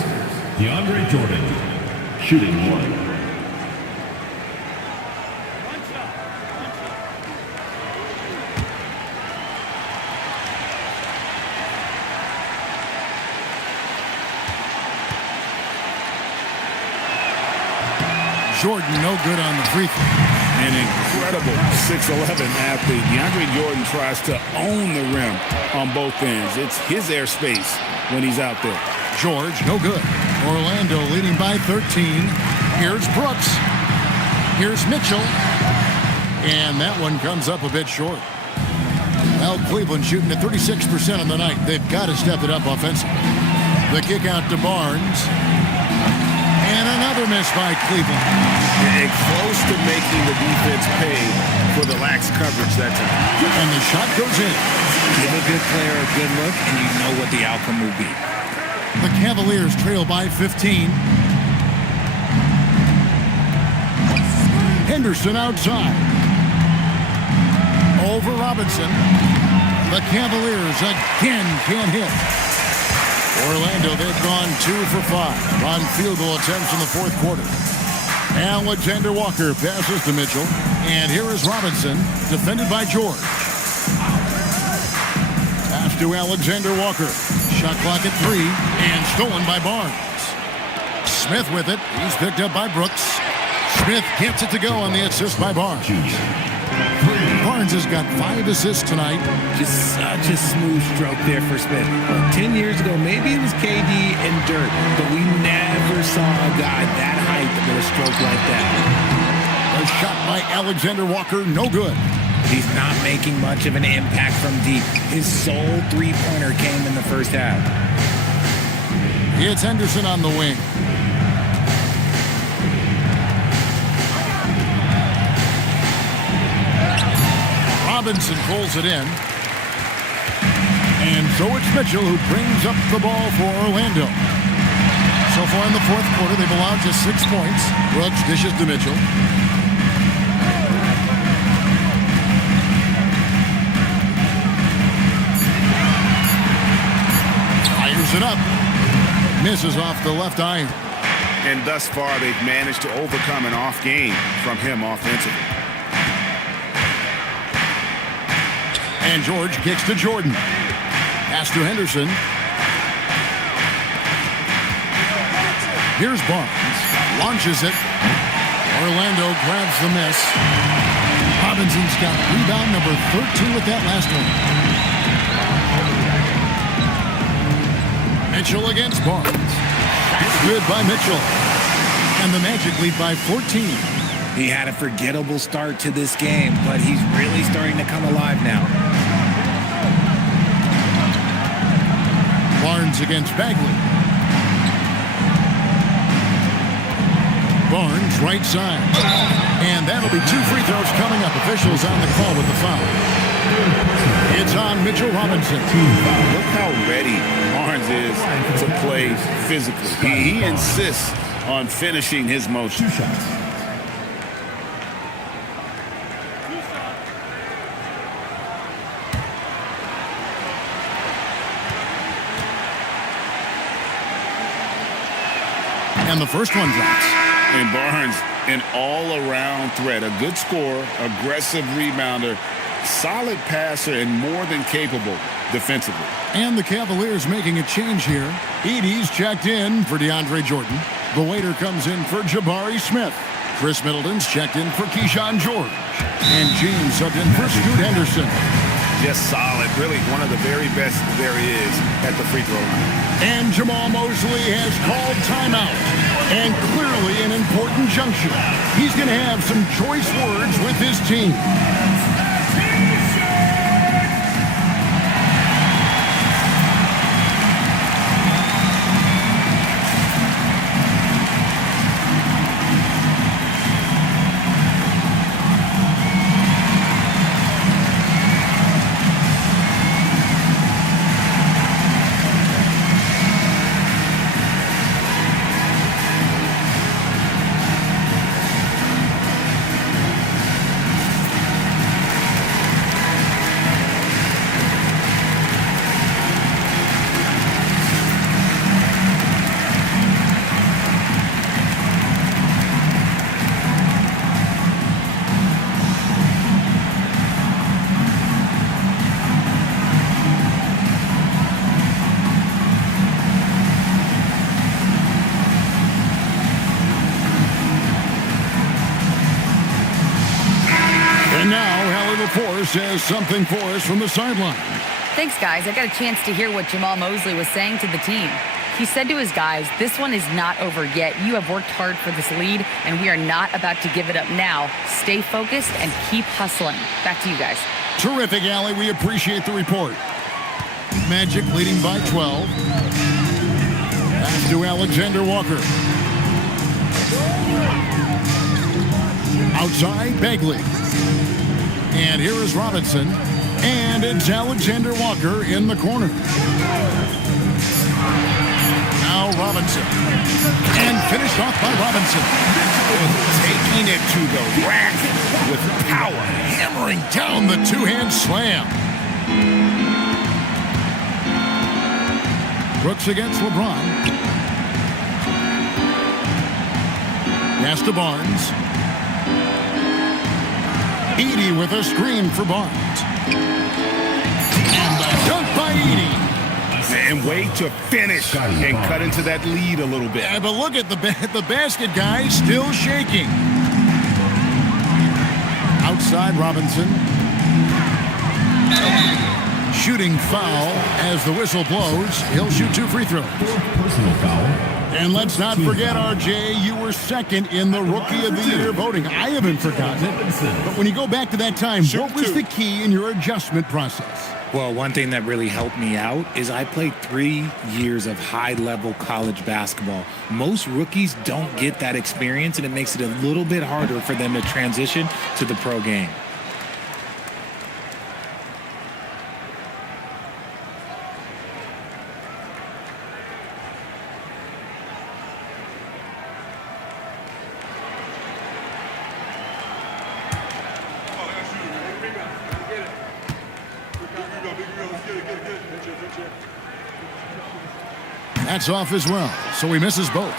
DeAndre Jordan, shooting 1. Jordan, no good on the free throw. An incredible 6'11" athlete. DeAndre Jordan tries to own the rim on both ends. It's his airspace when he's out there. George, no good. Orlando leading by 13. Here's Brooks. Here's Mitchell. And that one comes up a bit short. Well, Cleveland shooting at 36% on the night. They've got to step it up offensively. The kick out to Barnes. And another miss by Cleveland. And close to making the defense pay for the lax coverage that time. And the shot goes in. Give a good player a good look, and you know what the outcome will be. The Cavaliers trail by 15. Henderson outside. Over Robinson. The Cavaliers again can't hit. Orlando, they've gone 2 for 5 on field goal attempts in the fourth quarter. Alexander Walker passes to Mitchell. And here is Robinson, defended by George. Pass to Alexander Walker. Shot clock at 3 and stolen by Barnes. Smith with it. He's picked up by Brooks. Smith gets it to go on the assist by Barnes. Barnes has got 5 assists tonight. Just such a smooth stroke there for Smith. 10 years ago, maybe it was KD and Dirk, but we never saw a guy that height with a stroke like that. A shot by Alexander Walker, no good. He's not making much of an impact from deep. His sole three-pointer came in the first half. It's Henderson on the wing. Robinson pulls it in. And so it's Mitchell who brings up the ball for Orlando. So far in the fourth quarter, they've allowed just 6 points. Brooks dishes to Mitchell. Fires it up. Misses off the left iron. And thus far, they've managed to overcome an off game from him offensively. And George kicks to Jordan. Pass to Henderson. Here's Barnes. Launches it. Orlando grabs the miss. Robinson's got rebound number 13 with that last one. Mitchell against Barnes. That's good by Mitchell. And the Magic lead by 14. He had a forgettable start to this game, but he's really starting to come alive now. Barnes against Bagley. Barnes right side. And that'll be 2 free throws coming up. Officials on the call with the foul. It's on Mitchell Robinson. Look how ready Barnes is to play physically. He insists on finishing his motion. 2 shots. And the first one drops. And Barnes, an all-around threat. A good scorer, aggressive rebounder, solid passer, and more than capable defensively. And the Cavaliers making a change here. Edey's checked in for DeAndre Jordan. The waiter comes in for Jabari Smith. Chris Middleton's checked in for Keyshawn George. And James subbed in for Scoot Henderson. Just solid. Really one of the very best there is at the free throw line. And Jamal Mosley has called timeout. And clearly an important juncture. He's going to have some choice words with his team. And now, Hallie LaForce says something for us from the sideline. Thanks, guys. I got a chance to hear what Jamal Mosley was saying to the team. He said to his guys, "This one is not over yet. You have worked hard for this lead, and we are not about to give it up now. Stay focused and keep hustling." Back to you guys. Terrific, Allie. We appreciate the report. Magic leading by 12. Pass to Alexander Walker. Outside, Bagley. And here is Robinson. And it's Alexander Walker in the corner. Now Robinson. And finished off by Robinson. Taking it to the rack with power. Hammering down the two-hand slam. Brooks against LeBron. Pass to Barnes. Edey with a screen for Barnes. And a dunk by Edey. And way to finish and cut into that lead a little bit. Yeah, but look at the basket guy still shaking. Outside Robinson. Shooting foul as the whistle blows. He'll shoot 2 free throws. Personal foul. And let's not forget, RJ, you were second in the Rookie of the Year voting. I haven't forgotten it. But when you go back to that time, what was the key in your adjustment process? Well, one thing that really helped me out is I played 3 years of high-level college basketball. Most rookies don't get that experience, and it makes it a little bit harder for them to transition to the pro game. That's off as well, so he misses both.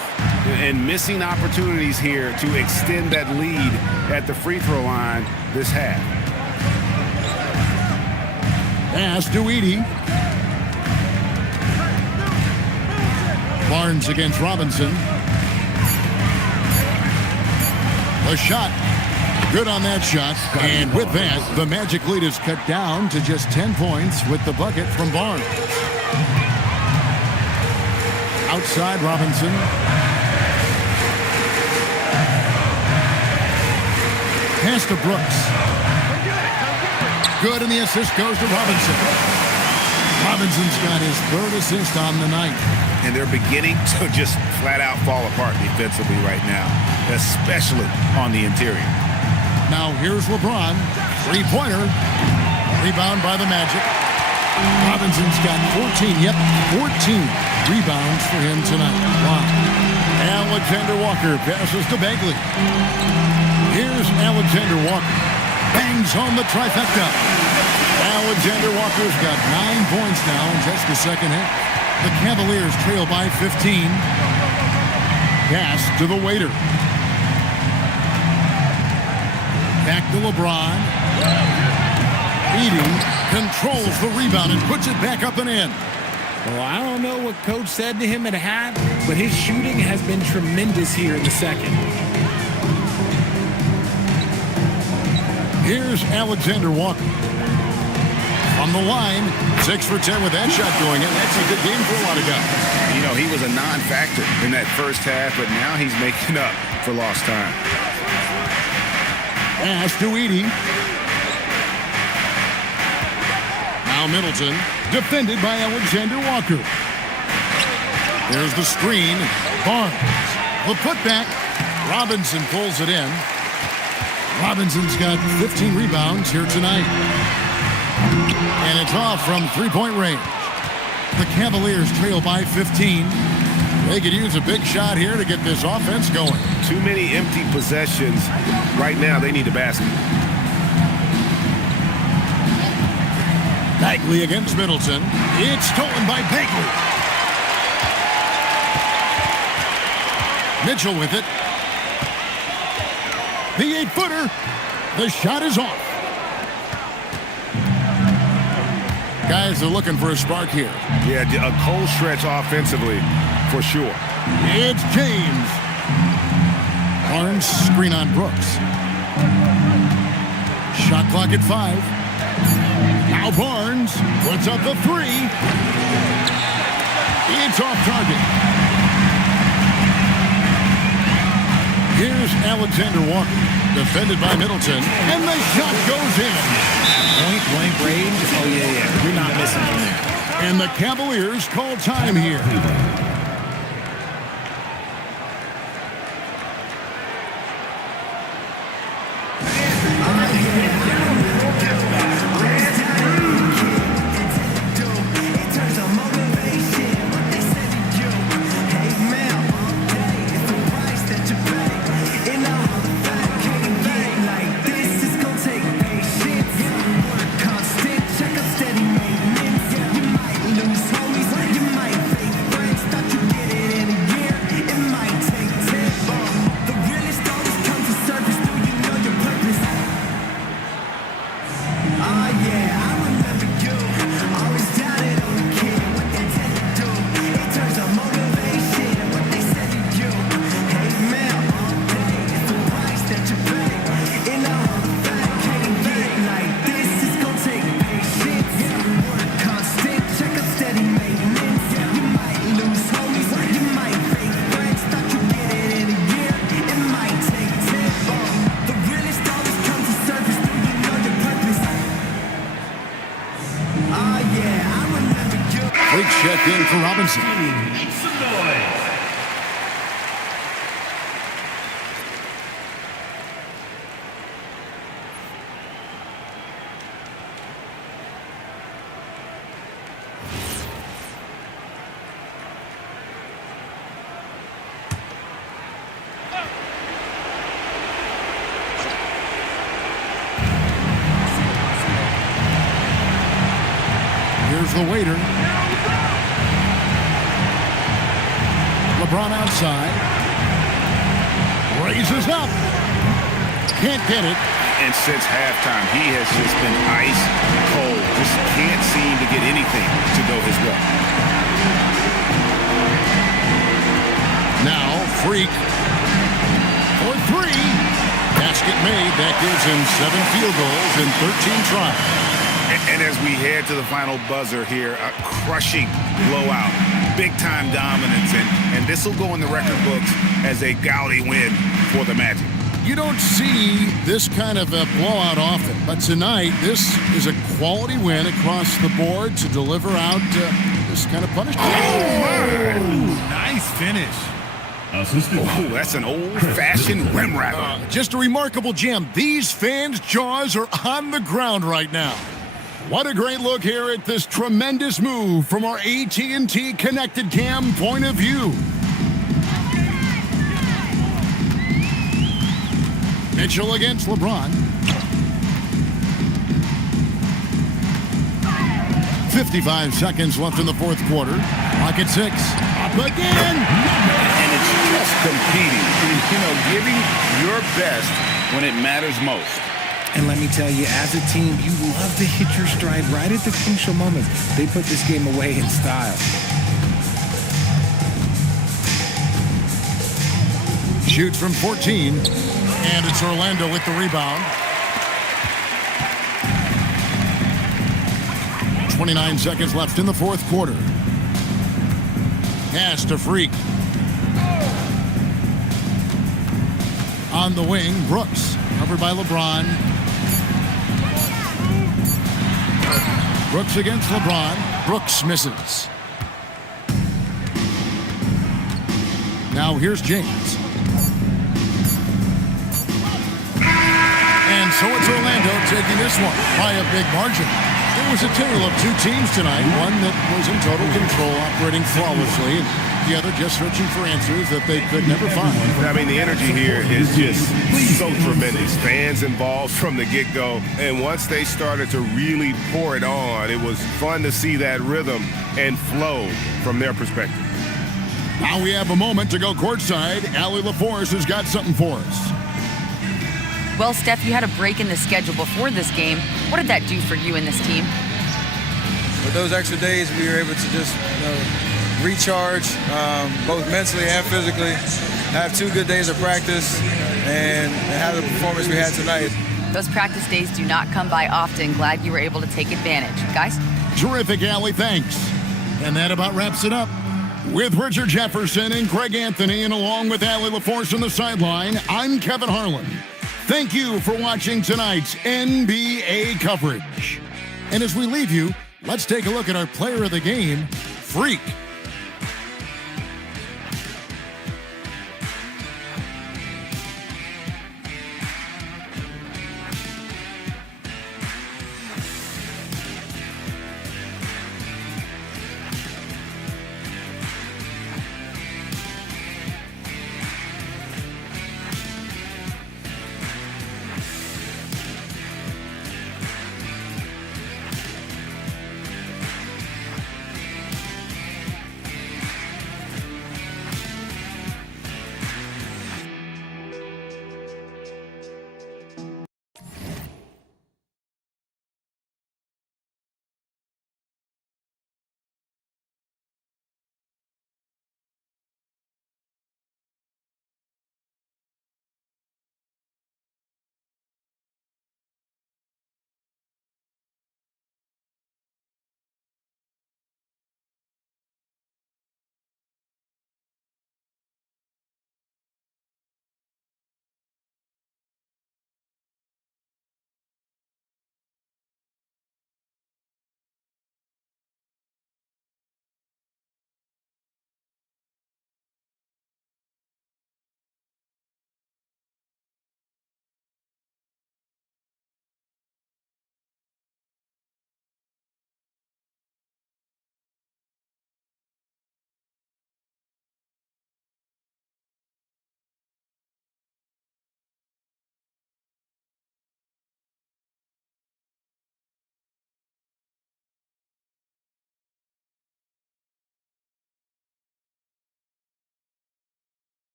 And missing opportunities here to extend that lead at the free throw line this half. Pass to Edey. Barnes against Robinson. The shot. Good on that shot. And with that, the Magic lead is cut down to just 10 points with the bucket from Barnes. Outside Robinson. Pass to Brooks. Good, and the assist goes to Robinson. Robinson's got his 3rd assist on the night. And they're beginning to just flat out fall apart defensively right now, especially on the interior. Now here's LeBron. 3-pointer. Rebound by the Magic. Robinson's got 14. Yep, 14 rebounds for him tonight. Wow. Alexander Walker passes to Bagley. Here's Alexander Walker. Bangs home the trifecta. Alexander Walker's got 9 points now in just the second half. The Cavaliers trail by 15. Pass to the waiter. Back to LeBron. Edey controls the rebound and puts it back up and in. Well, I don't know what Coach said to him at half, but his shooting has been tremendous here in the second. Here's Alexander Walker. On the line, 6 for 10 with that shot going in. That's a good game for a lot of guys. You know, he was a non-factor in that first half, but now he's making up for lost time. Pass to Edey. Now Middleton, defended by Alexander Walker. There's the screen. Barnes. The putback. Robinson pulls it in. Robinson's got 15 rebounds here tonight. And it's off from 3-point range. The Cavaliers trail by 15. They could use a big shot here to get this offense going. Too many empty possessions. Right now, they need a basket. Bagley against Middleton. It's stolen by Bagley. Mitchell with it. The 8-footer. The shot is off. Guys are looking for a spark here. Yeah, a cold stretch offensively, for sure. It's James. Barnes screen on Brooks. Shot clock at 5. Now Barnes puts up the 3. It's off target. Here's Alexander Walker, defended by Middleton, and the shot goes in. Point blank range. Oh, yeah. You're not missing from there. And the Cavaliers call time here. Check in for Robinson. Here's the waiter. LeBron outside. Raises up. Can't get it. And since halftime, he has just been ice cold. Just can't seem to get anything to go his way. Now, Freak for three. Basket made. That gives him 7 field goals in 13 tries. And as we head to the final buzzer here, a crushing blowout, big-time dominance, and this will go in the record books as a gaudy win for the Magic. You don't see this kind of a blowout often, but tonight this is a quality win across the board to deliver out this kind of punishment. Nice finish. Oh, that's an old-fashioned rim wrapper. Just a remarkable gem. These fans' jaws are on the ground right now. What a great look here at this tremendous move from our AT&T Connected Cam point of view. Mitchell against LeBron. 55 seconds left in the fourth quarter. Pocket 6. Up again. And it's just competing. Giving your best when it matters most. And let me tell you, as a team, you love to hit your stride right at the crucial moments. They put this game away in style. Shoots from 14, and it's Orlando with the rebound. 29 seconds left in the fourth quarter. Pass to Freak. On the wing, Brooks, covered by LeBron. Brooks against LeBron. Brooks misses. Now here's James. And so it's Orlando taking this one by a big margin. It was a tale of two teams tonight. One that was in total control, operating flawlessly, and the other just searching for answers that they could never find. I mean, the energy here is just so tremendous. Fans involved from the get-go. And once they started to really pour it on, it was fun to see that rhythm and flow from their perspective. Now we have a moment to go courtside. Allie LaForce has got something for us. Well, Steph, you had a break in the schedule before this game. What did that do for you and this team? With those extra days, we were able to just recharge, both mentally and physically, have 2 good days of practice, and have the performance we had tonight. Those practice days do not come by often. Glad you were able to take advantage. Guys? Terrific, Allie. Thanks. And that about wraps it up. With Richard Jefferson and Greg Anthony, and along with Allie LaForce on the sideline, I'm Kevin Harlan. Thank you for watching tonight's NBA coverage. And as we leave you, let's take a look at our player of the game, Freak.